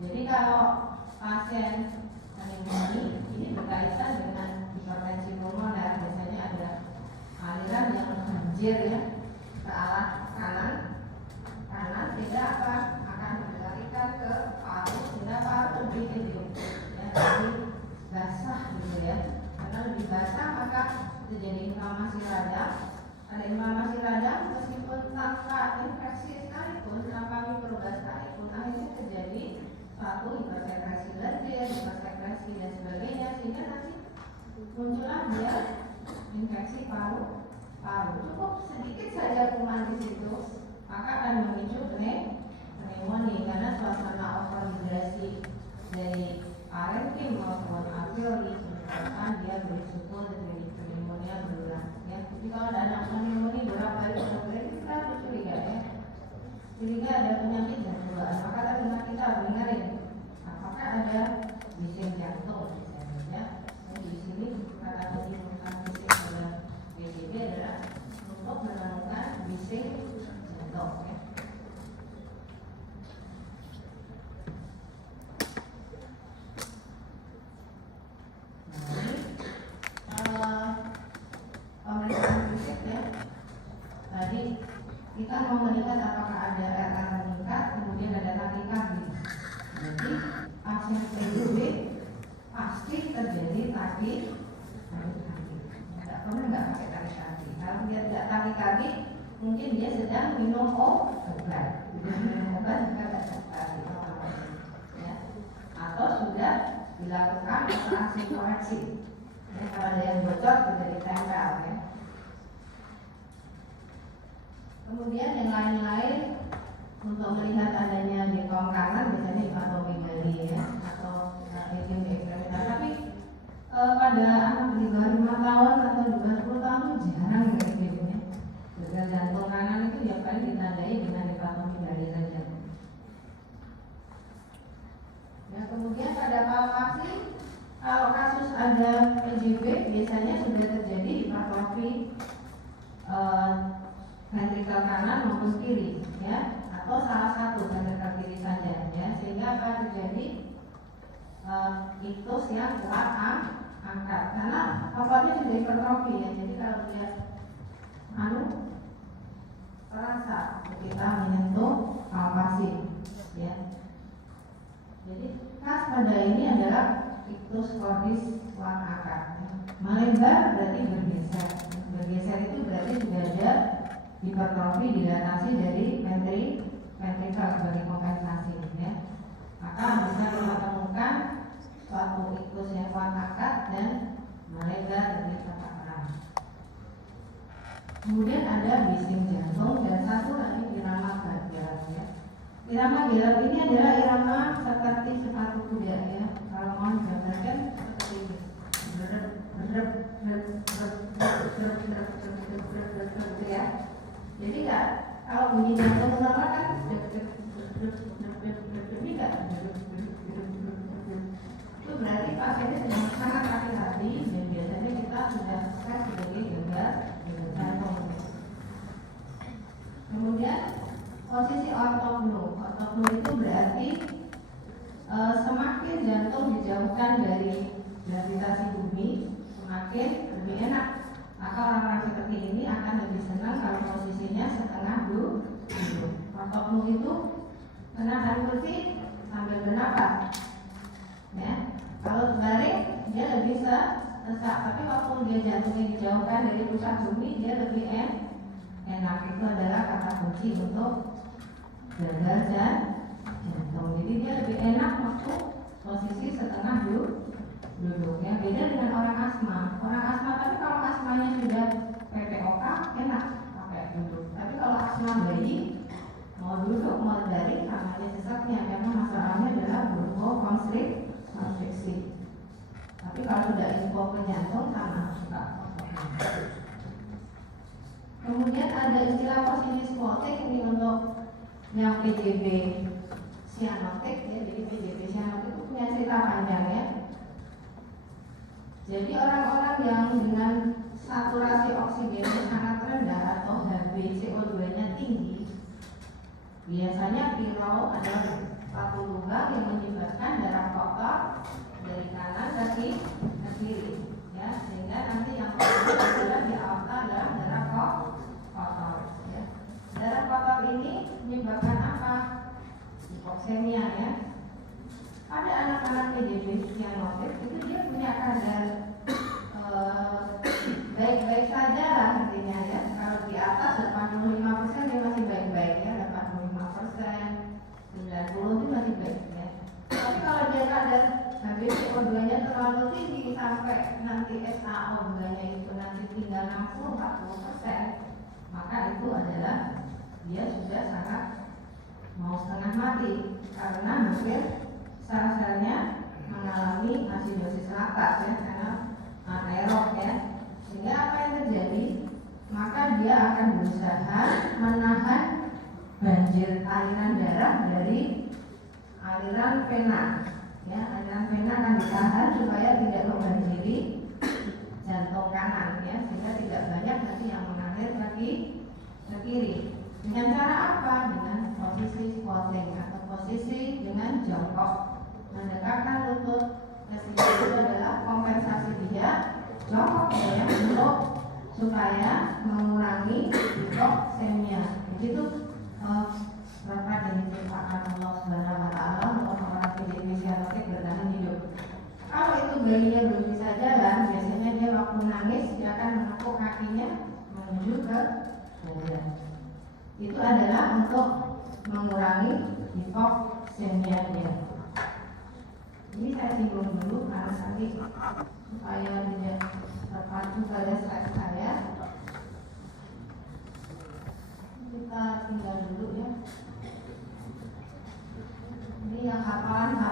Jadi kalau pasien pneumonia ini berkaitan dengan hipertensi pulmoner, biasanya ada aliran yang banjir ya ke arah kanan, tidak akan dilarikan ke paru, sehingga paru lebih hidup ya, lebih basah gitu ya. Karena lebih basah maka terjadi inflamasi radang. Ada inflamasi radang meskipun tanpa infeksi sekalipun, tanpa mikroba sekalipun, akhirnya terjadi suatu hipersekresi lendir, hipersekresi dan sebagainya, sehingga nanti muncullah dia infeksi paru. Cukup sedikit saja kuman di situ, maka akan memicu pneumonia karena suasana overhidrasi dari parenkim maupun alveoli menyebabkan dia berisiko terjadi pneumonia berulang. Ya, jadi kalau ada anak pneumonia beberapa kali kita harus curiga ya. Curiga ada penyakit jantung bawaan, maka telinga kita dengerin apakah ada bising jantung ya. Dan di sini kata kunci bising pada PJB adalah untuk menemukan bising jantung ya. Pemeriksaan fisik ya. Tadi kita mau melihat apakah ada RR meningkat, kemudian ada takikardi. Jadi pasien PJB pasti terjadi takikardi. Tidak pernah nggak pakai takikardi. Kalau dia tidak takikardi, mungkin dia sedang minum obat. Minum obat juga tidak takikardi. Ya. Atau sudah dilakukan operasi koreksi. Ya, kalau ada yang bocor sudah ditempel ya. Kemudian yang lain-lain untuk melihat adanya di kolom kanan biasanya hepatomegali ya, atau medium di ekstremitas. Tapi pada anak di bawah 5 tahun atau di bawah 10 tahun itu jarang kayak gitu ya. Gagal jantung kanan itu ya paling ditandai dengan hepatomegali. atau menghindari saja. Ya, kemudian pada palpasi, kalau kasus ada PJB biasanya sudah terjadi hipertrofi ventrikel kanan maupun kiri, ya, atau salah satu ventrikel kiri saja, ya, sehingga akan terjadi iktus yang kuat angkat karena apanya sudah hipertrofi, ya. Jadi kalau dia terasa ketika menyentuh palpasi, ya. Jadi khas pada ini adalah iktus cordis kuat angkat. Melebar berarti bergeser. Bergeser itu berarti sudah ada hipertrofi, dilatasi dari ventrikel sebagai kompensasi, ya. Maka bisa kita temukan suatu iktus yang kuat angkat dan melebar lebih cepat. Kemudian ada bising jantung dan satu lagi irama Gallert, ya. Irama Gallert ini adalah irama seperti sepatu kuda, ya. Kalau mau digambarkan seperti ini, ya. Jadi kan kalau bunyi jantung normal kan ini kan itu berarti pasiennya sedang sangat hati-hati dan biasanya kita sudah tes sebagai gagal jantung. Kemudian posisi ortopnu. Ortopnu itu berarti semakin jantung dijauhkan dari gravitasi bumi, semakin lebih enak. Maka orang-orang seperti ini akan lebih senang kalau posisinya setengah duduk. Ortopnu itu menahan kursi sambil bernapas, ya. Kalau terbalik dia lebih sesak, tapi waktu dia jantungnya dijauhkan dari pusat bumi dia lebih enak. Itu adalah kata kunci untuk gagal jantung. Jadi dia lebih enak waktu posisi setengah duduk, ya. Beda dengan orang asma. Orang asma, tapi kalau asmanya sudah PPOK enak pakai duduk. Tapi kalau asma bayi mau duduk mau dari namanya sesaknya, karena masalahnya adalah bronchokonstriksi. Tapi kalau sudah info ke jantung sama suka. Kemudian ada istilah posisi squatting ini untuk yang PJB cyanotic, ya. Jadi PJB cyanotic itu punya cerita panjang, ya. Jadi orang-orang yang dengan saturasi oksigennya sangat rendah atau HbCO2-nya tinggi, biasanya pillow adalah suatu lubang yang menyebabkan darah kotor dari kanan ke kiri, ya. Sehingga nanti yang adalah di aorta adalah darah kotor, ya. Darah kotor ini menyebabkan apa? Hipoksemia, ya. Ada anak-anak PJB cyanotic itu dia punya kadar baik-baik saja lah intinya, ya. Kalau di atas 85% dia masih baik-baik, ya. 85%, 90% itu masih baik, ya. Tapi kalau dia kadar HbCO2-nya terlalu tinggi sampai nanti SaO2-nya itu nanti tinggal 60-40%, maka itu adalah dia sudah sangat mau setengah mati karena hampir sel-selnya mengalami asidosis lakas, ya, karena anaerob, ya. Sehingga apa yang terjadi? Maka dia akan berusaha menahan banjir aliran darah dari aliran vena, ya. Aliran vena akan ditahan supaya tidak membanjiri jantung kanan, ya, sehingga tidak banyak nanti yang mengalir lagi ke kiri. Dengan cara apa? Dengan posisi squatting atau posisi dengan jongkok, mendekatkan lutut ke sini. Itu adalah kompensasi dia jongkok, ya, untuk supaya mengurangi hipoksemia. Begitu berkat ini ciptaan Allah Subhanahu wa Ta'ala untuk orang PJB cyanotic bertahan hidup. Kalau itu bayinya belum bisa jalan, biasanya dia waktu nangis dia akan menepuk kakinya menuju ke dada. Itu adalah untuk mengurangi hipoksemia dia. Ini saya singgung dulu karena tadi supaya tidak terpacu pada slide saya. Kita tinggal dulu, ya. Ini yang hafalan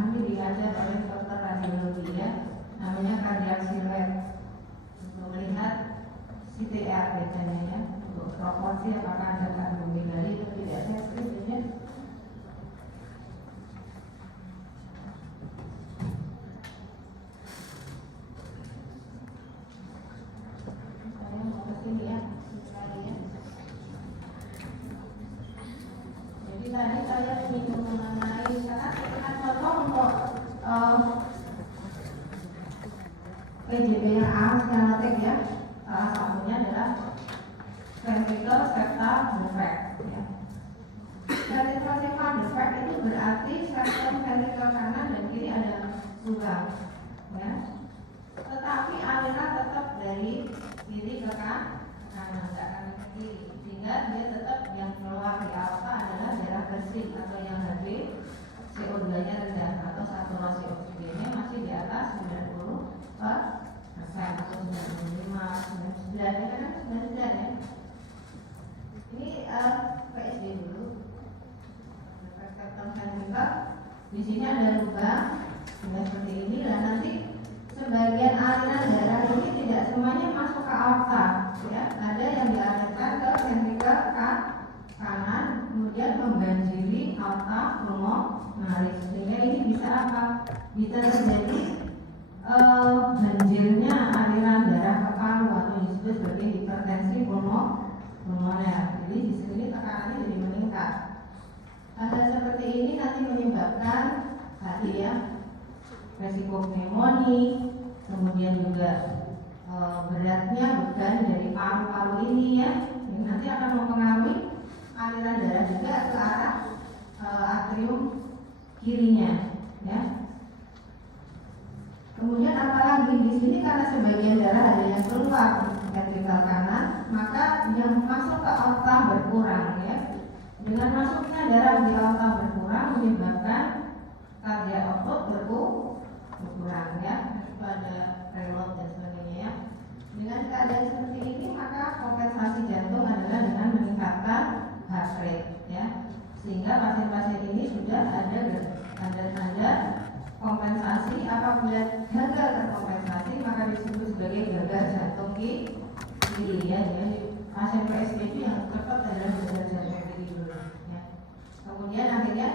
nanti diajar oleh dokter radiologi, ya. Namanya cardiac silhouette untuk melihat CTR biasanya, ya, untuk proporsi apakah ada kardiomegali atau tidak. Saya skripsinya saya mau ke sini ya, sekali ya. Jadi tadi saya menyinggung mengenai sekarang contoh untuk EJB yang A skematik ya. Salah satunya adalah ventricle septal defect ya. Ventricle septal defect itu berarti septum ventricle kanan dan kiri ada lubang ya. Tetapi aliran tetap dari kiri ke kanan, tidak akan ke kiri, sehingga dia tetap yang keluar di aorta adalah darah bersih atau yang HB CO2 nya rendah atau saturasi oksigennya masih di atas 90% atau 95, 99 ya kan, 99 ya. Ini PSD dulu. Septum ventricle. Di sini ada lubang seperti ini, dan nanti sebagian aliran darah ini tidak semuanya masuk ke aorta ya. Ada yang dialirkan ke ventricle kanan, kemudian membanjiri aorta pulmonalis, sehingga ini bisa apa? Bisa terjadi banjirnya aliran darah ke paru atau disebut sebagai hipertensi pulmoner. Jadi di sini tekanannya jadi meningkat. Hal seperti ini nanti menyebabkan tadi ya resiko pneumonia, kemudian juga beratnya beban dari paru-paru ini ya. Ini nanti akan mempengaruhi aliran darah juga ke arah atrium kirinya ya. Kemudian apalagi di sini karena sebagian darah ada yang keluar ventricle kanan, maka yang masuk ke aorta berkurang ya. Dengan masuknya darah di aorta berkurang menyebabkan cardiac output berkurang ya. Itu ada preload dan sebagainya ya. Dengan keadaan seperti ini maka kompensasi jantung adalah dengan meningkatkan heart rate ya. Sehingga pasien-pasien ini sudah ada tanda-tanda kompensasi. Apabila gagal terkompensasi maka disebut sebagai gagal jantung kiri ya. Jadi pasien PSBD yang cepat adalah gagal jantung kiri dulu ya. Kemudian akhirnya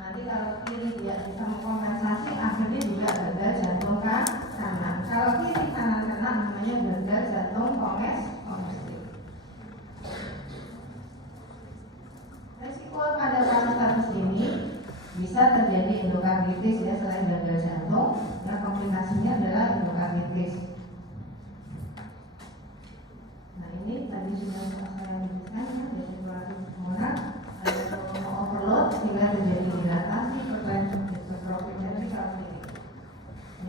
nanti kalau kiri dia bisa mengkompensasi, akhirnya juga gagal jantung kanan. Kalau kiri kanan kena namanya gagal jantung komestif. Resiko pada status ini bisa terjadi endokarditis ya, selain gagal jantung ya, komplikasinya adalah endokarditis. Nah ini tadi sudah saya jelaskan ya, dari sirkulasi pulmoner ada trauma overload sehingga terjadi dilatasi hipertrofik ventricle kiri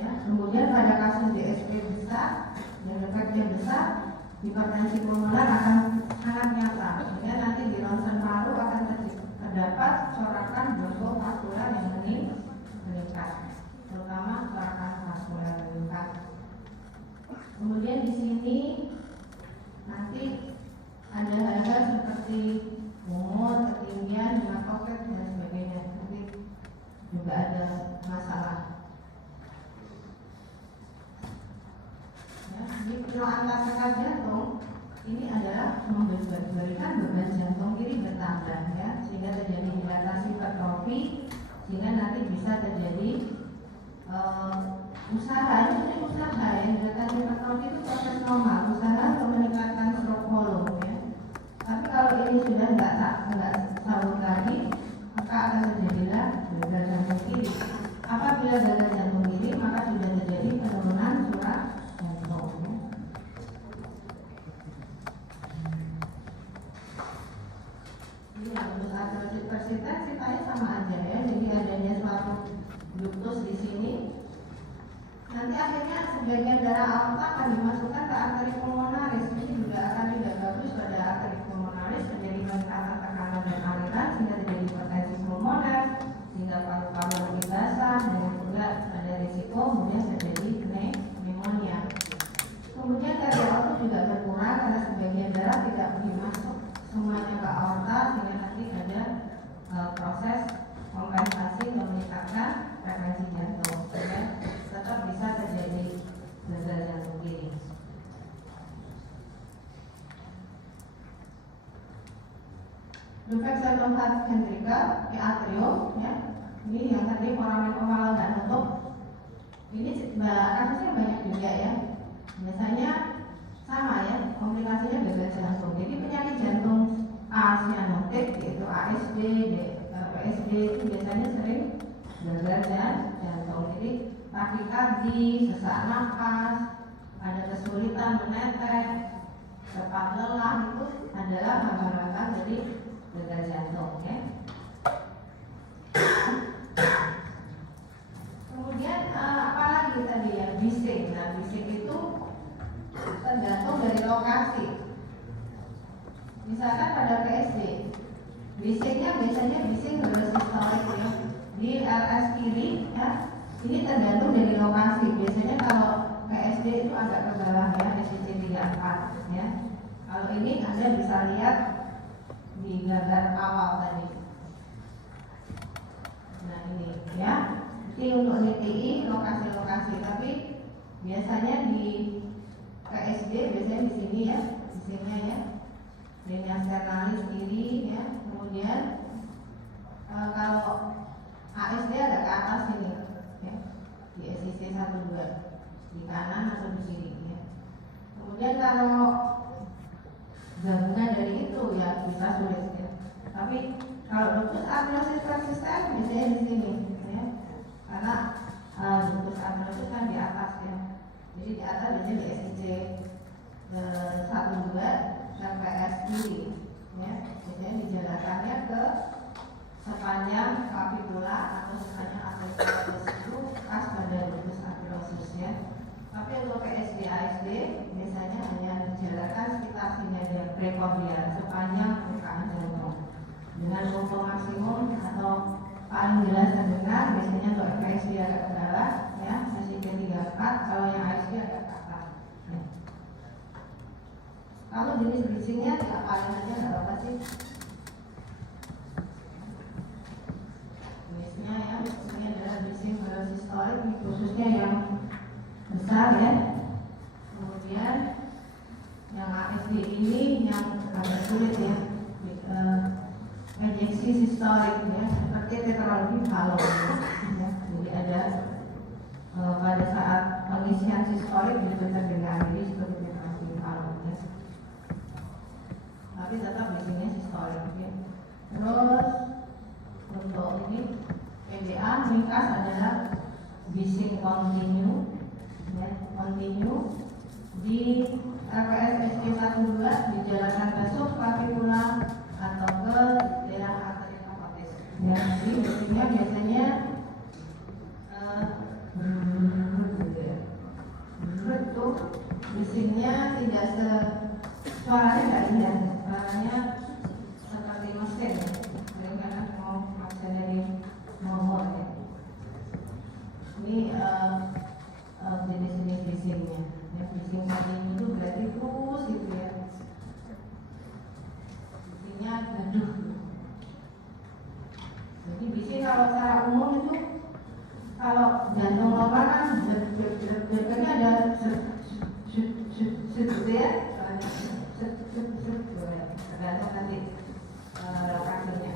ya. Kemudian pada kasus DSP besar yang efeknya besar, hipertensi pulmoner akan sangat nyata sehingga nanti di ronsen paru akan terdapat corakan bronkofaskular yang meningkat, terutama corakan vaskular meningkat. Kemudian di sini nanti ada hal-hal seperti umur, ketinggian, hematokrit dan sebagainya. Nanti juga ada masalah. Ya, di antasakal jantung ini adalah memberikan beban jantung kiri bertambah ya, sehingga terjadi dilatasi hipertrofi, sehingga nanti bisa terjadi usaha ya, dilatasi hipertrofi itu proses normal, usaha untuk meningkatkan stroke volume ya. Tapi kalau ini sudah nggak sahut lagi, maka akan terjadilah gagal jantung kiri. Apabila gagal jantung kiri, maka sudah terjadi penurunan curah jantung. Iya, untuk aterosis persisten ceritanya sama aja ya. Jadi adanya suatu ductus di sini. Nanti akhirnya sebagian darah aorta akan dimasukkan ke arteri pulmonaris. Ini juga akan tidak bagus pada arteri pulmonaris, terjadi peningkatan tekanan dan aliran sehingga terjadi hipertensi pulmoner, sehingga paru-paru lebih basah, dan juga ada risiko kemudian terjadi pneumonia. Kemudian cardiac output juga berkurang karena sebagian darah tidak dimasuk semuanya ke aorta, sehingga nanti ada proses kompensasi untuk meningkatkan frekuensi jantung sehingga tetap bisa terjadi gagal jantung kiri. Defect septum ventricle, atrium, ya. Ini yang tadi foramen oval nggak nutup. Ini kasusnya banyak juga ya. Biasanya sama ya, komplikasinya gagal jantung. Jadi penyakit jantung asianotik yaitu ASD, PSD itu biasanya sering gagal jantung. Jadi takikardi, sesak nafas, ada kesulitan menetes, cepat lelah, itu adalah hambatan dari gagal jantung ya. Kemudian apalagi tadi ya, bising. Nah, bising itu tergantung dari lokasi. Misalkan pada PSD, bisingnya biasanya bising historik ya. Di LS kiri ya, ini tergantung dari lokasi. Biasanya kalau PSD itu agak ke bawah ya, SCC 34 ya. Kalau ini Anda bisa lihat di gambar awal tadi. Nah ini ya, ini untuk NTI lokasi-lokasi, tapi biasanya di PSD biasanya di sini ya, bisingnya ya, linear sternalis kiri ya. Kemudian kalau ASD agak ke atas ini ya, di SCC 12 di kanan atau di kiri ya. Kemudian kalau gabungan dari itu ya bisa sulit ya. Tapi kalau lupus amnilosis persisten biasanya di sini ya, karena lupus amnilosis kan di atas ya. Jadi di atas biasanya di SCC 12 TPS kiri ya. Biasanya dijalankannya ke sepanjang kapitula atau sepanjang arteriosus itu pas pada lupus amnilosis ya. Tapi untuk PSD ASD biasanya hanya dijalankan sekitar sinaida prekordial sepanjang permukaan jantung dengan tempo maksimum atau paling jelas terdengar biasanya untuk PSD agak ke bawah ya, SCC 34, kalau yang ASD agak ke atas ya. Kalau jenis bisingnya diapalin aja nggak apa-apa sih. Jenisnya ya, ini adalah bising historik, khususnya yang besar ya. Kemudian yang ASD ini yang agak sulit ya, injeksi sistolik ya, seperti tetralogi falo ya. Jadi ada pada saat pengisian sistolik itu terdengar, jadi seperti tetralogi falo ya. Tapi tetap bisingnya sistolik ya. Terus untuk ini PDA ringkas adalah bising kontinu ya, kontinu di TPS SD 12 dijalankan ke subkapitula atau ke daerah arteri aortis ya. Jadi bisingnya biasanya itu bisingnya tidak suaranya nggak indah, suaranya seperti mesin ya. Kadang-kadang mau aksen dari nomor ya. Ini jenis-jenis bisingnya ya. Bising kontinu itu berarti terus gitu ya, bisingnya gaduh. Jadi bising kalau secara umum itu kalau jantung normal kan detiknya ada gitu ya, tergantung nanti lokasinya.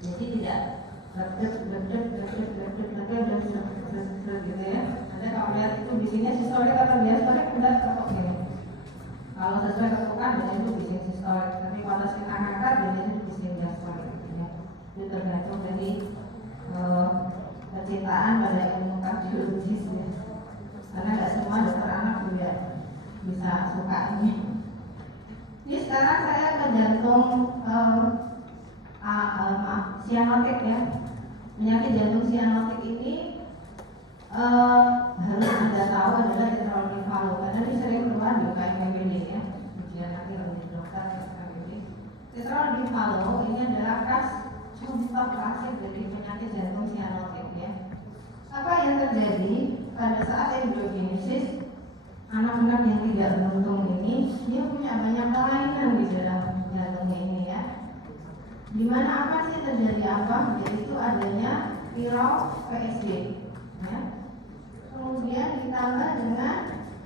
Jadi tidak gitu ya. Nanti kalau lihat itu bisingnya sistolik atau diastolik udah ketok gini. Kalau sesuai ketukan biasanya itu bising sistolik, tapi kalau kita angkat biasanya itu bising diastolik ya. Itu tergantung dari kecintaan pada ilmu kardiologis ya. Karena nggak semua dokter anak juga bisa suka ini. Ini sekarang saya ke jantung sianotik ya. Penyakit jantung sianotik ini harus Anda tahu adalah tetralogi falo, karena ini sering keluar di UKM ya. Ujian nanti oleh dokter UKM. Tetralogi falo ini adalah contoh klasik dari penyakit jantung sianotik ya. Apa yang terjadi pada saat embryogenesis? Anak-anak yang tidak beruntung ini dia punya banyak kelainan di dalam jantungnya ini ya. Dimana apa sih terjadi apa? Yaitu adanya viral PSD ya. Kemudian ditambah dengan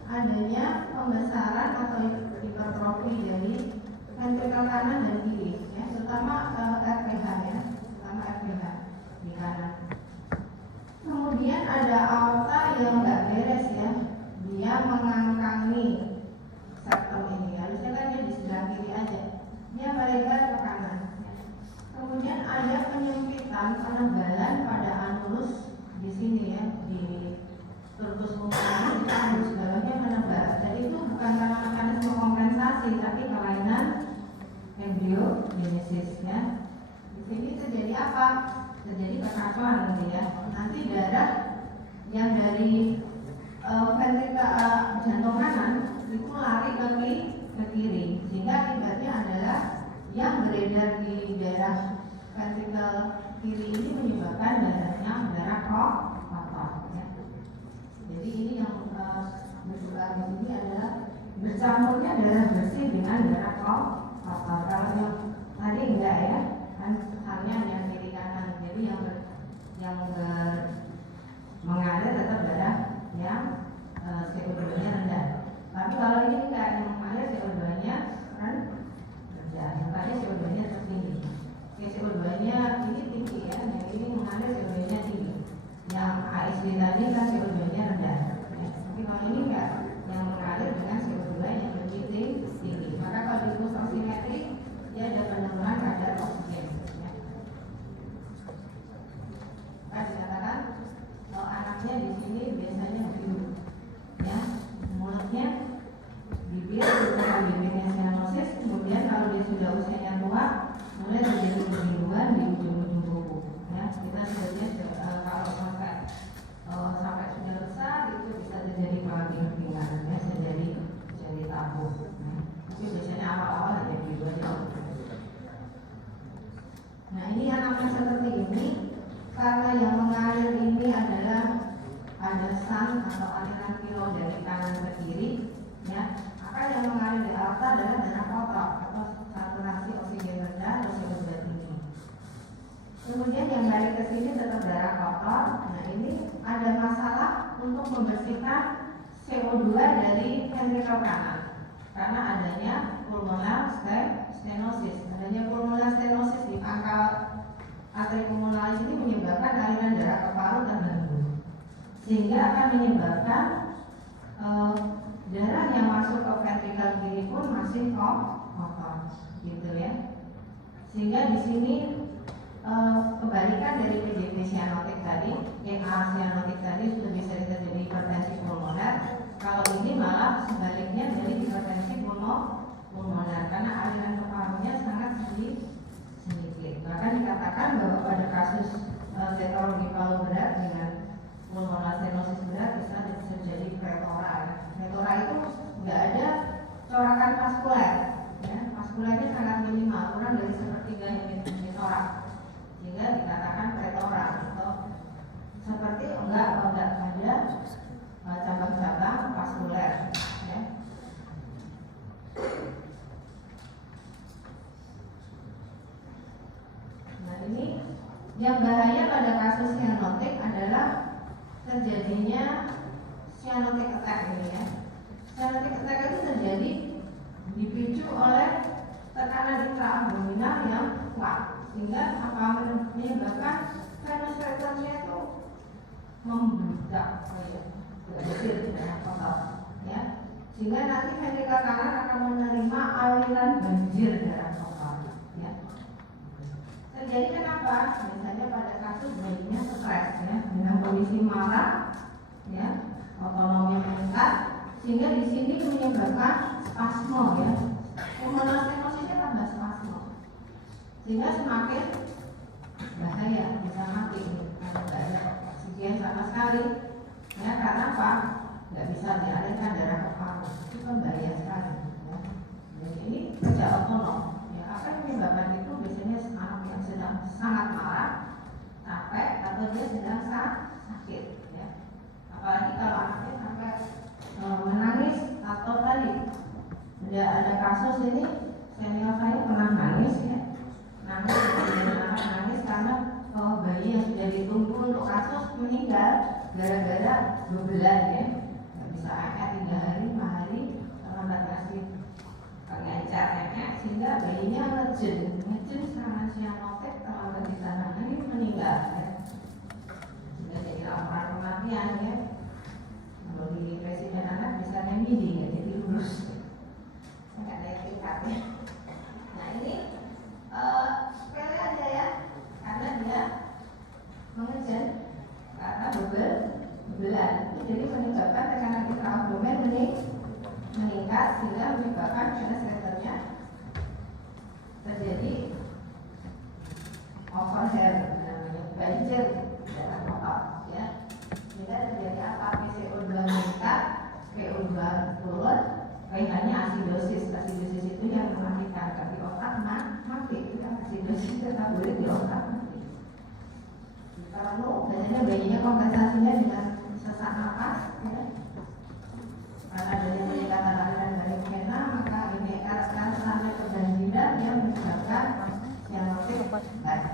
adanya pembesaran atau hipertrofi dari ventrikel kanan dan kiri, ya, terutama RPH ya, terutama RPH di kanan. Kemudian ada aorta yang nggak beres ya, dia mengangkangi septum ini. Harusnya kan dia di sebelah kiri aja, dia melebar ke kanan. Ya. Kemudian ada penyempitan penebalan pada anulus di sini ya, di turkus pulmonaris itu anulus bawahnya menebal. Jadi itu bukan karena mekanisme kompensasi, tapi kelainan embriogenesis ya. Di sini terjadi apa? Terjadi kekacauan nanti ya. Nanti darah yang dari ventrikel jantung kanan itu lari ke kiri, sehingga akibatnya adalah yang beredar di daerah ventrikel kiri ini menyebabkan darah kotor ya. Jadi ini yang bergerak di sini adalah bercampurnya darah bersih dengan darah kotor. Kalau yang tadi enggak ya, kan hanya yang kiri kanan. Jadi mengalir tetap darah yang CO2-nya rendah. Tapi kalau ini enggak, yang mengalir CO2-nya rendah, yang tadi CO2-nya tertinggi. CO2-nya ini tinggi ya, yang ini mengalir CO2-nya tinggi. Yang ASD tadi kan CO2-nya rendah. Ya. Tapi kalau ini enggak, yang mengalir dengan CO2 yang lebih tinggi. Maka kalau di pulse oximetri dia ada penurunan kadar oksigen. Ya. Maka dikatakan anaknya di sini biasanya biru, ya, mulutnya bibir, bibirnya sianosis. Kemudian kalau dia sudah usianya tua, mulai terjadi kebiruan di ujung-ujung kuku. Ya, kita sudah lihat kalau sampai sudah besar itu bisa terjadi kelainan, ya, jadi tabu. Ya. Tapi biasanya awal-awal ada biru aja. Nah ini anaknya seperti ini karena yang mengalir ini adalah ada sang atau aliran kilo dari kanan ke kiri, ya. Maka yang mengalir di aorta adalah darah kotor atau saturasi oksigen rendah atau CO2 tinggi. Kemudian yang balik ke sini tetap darah kotor. Nah ini ada masalah untuk membersihkan CO2 dari ventrikel kanan karena adanya pulmonal stenosis. Adanya pulmonal stenosis di pangkal arteri pulmonalis ini menyebabkan aliran darah ke paru terganggu, sehingga akan menyebabkan darah yang masuk ke ventrikel kiri pun masih kotor, gitu ya. Sehingga di sini kebalikan dari PDP cyanotic tadi, cyanotic tadi sudah bisa terjadi hipertensi pulmoner. Kalau ini malah sebaliknya dari hipertensi pulmoner karena aliran ke parunya sangat sedikit. Bahkan dikatakan bahwa pada kasus tetologi paru berat dengan pulmonal stenosis berat bisa terjadi pletora. Pletora itu nggak ada corakan vaskuler, ya. Vaskulernya sangat minimal, kurang dari sepertiga yang ditorak, sehingga dikatakan pletora atau seperti enggak ada cabang-cabang vaskuler, ya. Nah ini yang bahaya pada kasus cyanotic adalah terjadinya cyanotic attack ini ya. Cyanotic attack itu terjadi dipicu oleh tekanan intraabdominal yang kuat, sehingga akan menyebabkan venous filternya itu membludak, ya. Sehingga nanti ventrikel kanan akan menerima aliran banjir darah total, ya. Terjadi kenapa? Misalnya pada kasus bayinya stres, ya, dengan kondisi marah, ya, otonomi meningkat, sehingga di sini menyebabkan spasmo, ya. Pulmonal stenosisnya tambah spasmo, sehingga semakin bahaya, bisa mati, karena tidak ada oksigen sama sekali, ya. Karena apa? Nggak bisa dialirkan darah ke paru, itu kan bahaya sekali, ya. Jadi ini kerja otonom, ya. Apa yang menyebabkan itu? Biasanya anak yang sedang sangat marah, capek, atau dia sedang sakit, ya. Apalagi kalau anaknya sampai menangis, atau tadi ada kasus ini senior saya pernah nangis, ya. Nangis karena bayi yang sudah ditunggu untuk kasus meninggal gara-gara 2 bulan, ya. Nggak bisa 3 hari, 5 hari, kalau nggak kasih pengencar, ya. Sehingga sehingga bayinya ngejun karena sianotik terlambat ditangani ini meninggal ya. Sudah jadi laporan kematian ya. Kalau di presiden anak bisa remedi ya, jadi lurus. Saya nggak ada tingkat ya. Nah ini sepele aja ya, karena dia mengejar karena bebelan. Jadi menyebabkan tekanan intraabdomen meningkat sehingga menyebabkan venous return-nya terjadi overhair, namanya banjir darah otot ya. Sehingga terjadi apa? PCO2 meningkat, PO2 turun, pH-nya asidosis. Asidosis itu yang mematikan di otak mati. Kita asidosis metabolit di otak mati. Kalau biasanya bayinya kompensasinya dengan sesak napas ya. Karena adanya peningkatan aliran dari vena, maka ini akan sampai kebanjiran yang menyebabkan sianotik baik.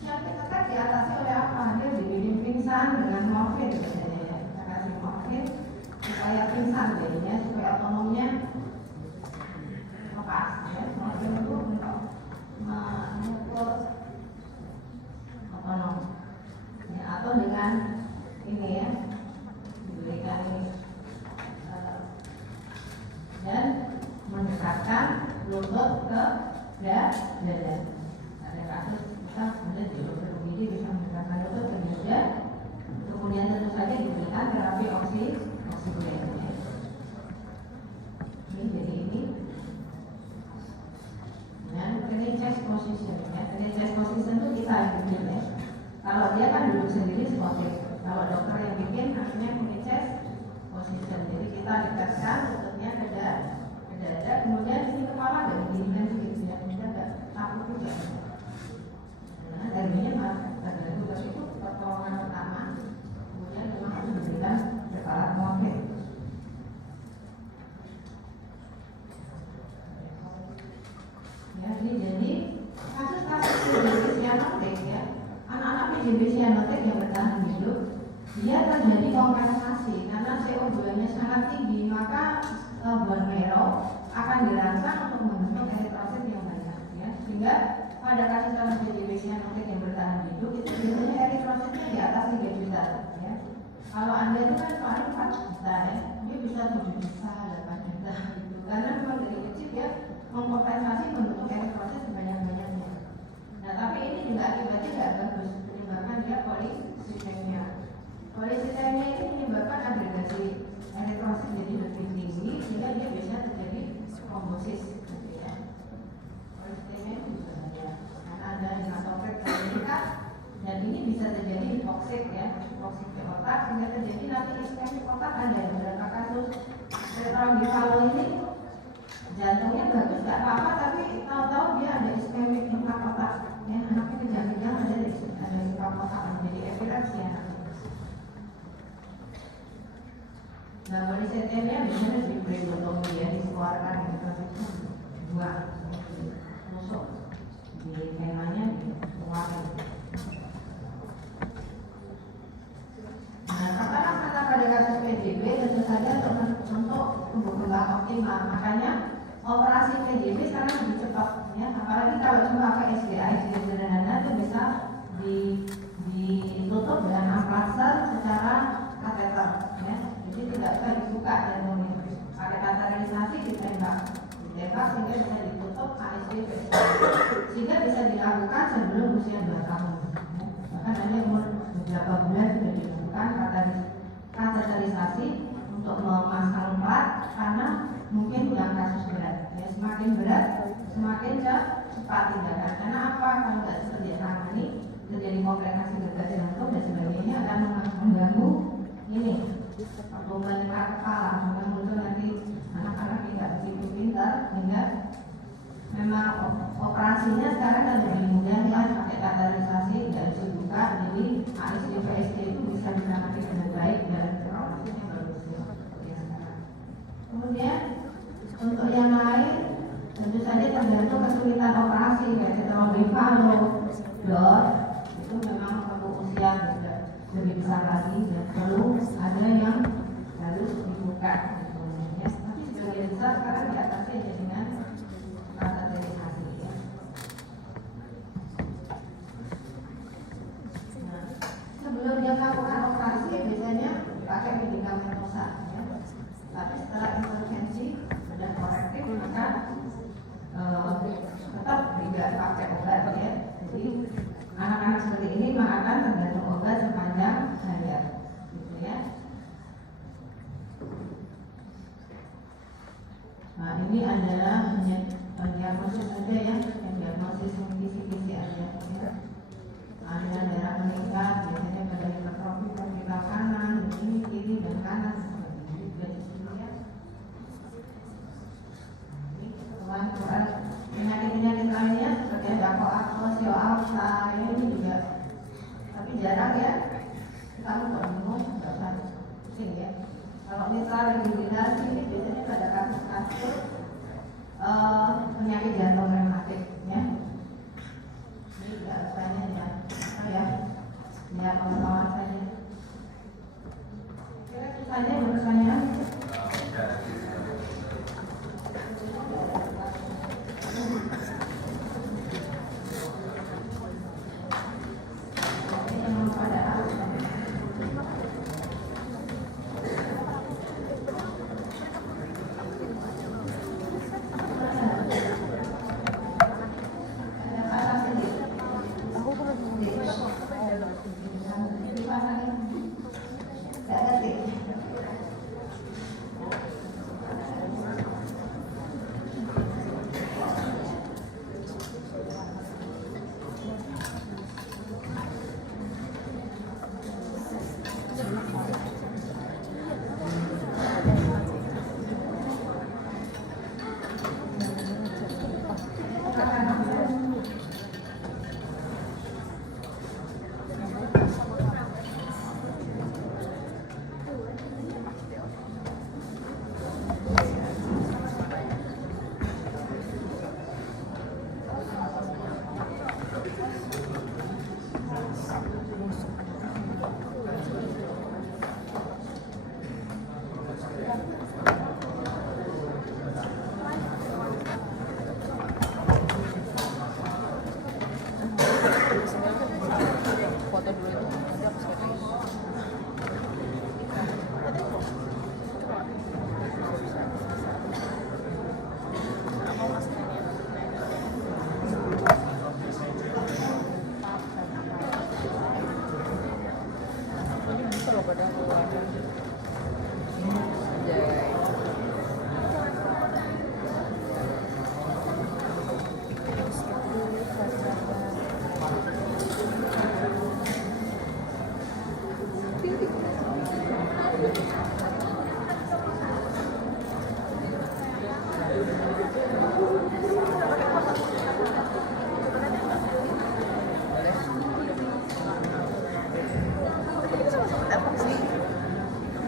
Sianotik tetap diatasi oleh apa? Dia dibikin pingsan dengan morfin biasanya ya. Kita kasih morfin supaya pingsan jadinya, supaya otonomnya lepas ya. Morfin itu untuk mengukur otonom ya, atau dengan ini ya, diberikan ini dan mendekatkan lutut ke dada. Ada kasus kita kemudian di dokter UGD bisa mendekatkan lutut ke dada, kemudian tentu saja diberikan terapi oksigen. Ini jadi ini dan ini chest position ya. Ini chest position itu kita yang bikin ya. Kalau dia kan duduk sendiri sportif, kalau dokter yang bikin akhirnya punya chest position. Jadi kita dekatkan lututnya ke dada, kemudian sini kepala dan dirinya sedikit ya, kita agak takut juga. Nah, darinya pada tugas itu pertolongan pertama, kemudian memang harus diberikan preparat morfin. Ya, ini jadi kasus-kasus PJB sianotik ya. Anak-anak PJB sianotik yang bertahan hidup, dia terjadi kompensasi karena CO2-nya sangat tinggi, maka bone marrow akan dirangsang untuk membentuk eritrosit yang banyak ya. Sehingga pada kasus PJB sianotik yang bertahan hidup itu biasanya eritrositnya di atas 3 juta ya. Kalau Anda itu kan paling 4 juta ya, dia bisa 7 juta, 8 juta gitu. Karena memang dari kecil ya mengkompensasi membentuk eritrosit sebanyak-banyaknya. Nah tapi ini juga akibatnya tidak bagus, menyebabkan dia polisitemia. Polisitemia ini menyebabkan agregasi eritrosit jadi lebih tinggi sehingga dia bisa terjadi trombosis gitu ya. Polisitemia itu bisa ada karena ada hematokrit yang meningkat dan ini bisa terjadi hipoksik ya, hipoksik di otak sehingga terjadi nanti iskemik otak. Ada beberapa kasus retrogifalo ini jantungnya bagus nggak apa-apa tapi tahu-tahu dia ada iskemik hempak otak ya, anaknya kejang-kejang ada hempak otak jadi epilepsi anaknya. Nah, polisitemia biasanya di peribotomi ya, dikeluarkan gitu dua tusuk di venanya dikeluarkan. Nah, kata pada kasus PJB tentu saja untuk tumbuh kembang optimal, makanya operasi PJB sekarang lebih cepat ya, apalagi kalau cuma pakai SDA sederhana itu bisa ditutup dengan amplaser secara kateter ya. Jadi tidak bisa dibuka jantungnya, pakai kateterisasi ditembak sehingga bisa ditutup ASD sehingga bisa dilakukan sebelum usia 2 tahun ya. Bahkan hanya umur beberapa bulan sudah dilakukan kateterisasi untuk memasang plat karena mungkin yang kasus berat ya, semakin berat semakin cepat tindakan. Karena apa? Kalau nggak seperti ini terjadi komplikasi gergaji jantung dan sebagainya akan mengganggu ini pertumbuhan kepala, maka muncul nanti anak-anak tidak begitu pintar sehingga memang operasinya sekarang kan lebih mudah ya, pakai kateterisasi tidak bisa dibuka, jadi ASD PSD itu bisa ditangani dengan baik dan perawatan bagus ya. Kemudian untuk yang lain tentu saja tergantung kesulitan operasi kayak retrogifalo, DOR itu memang perlu usia lebih besar lagi dan perlu ada yang harus dibuka gitu ya. Tapi sebagian besar sekarang diatasi aja dengan ini adalah hanya diagnosis saja ya, yang diagnosis kisi-kisi aja ya. Aliran darah meningkat biasanya pada hipertrofi vertikal kanan, ini kiri dan kanan seperti ini dan ya. Ini keluhan penyakit-penyakit lainnya seperti ada koak, osteoarthritis ya, ini juga, tapi jarang ya. Kamu kalau bingung nggak usah pusing ya. Kalau mitral regurgitasi ini biasanya pada kasus-kasus penyakit jantung reumatik ya. Ini juga rasanya ya, ya kawan-kawan saja. Kira itu saja pertanyaan.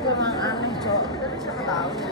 Emang aneh, Cok. Siapa tahu.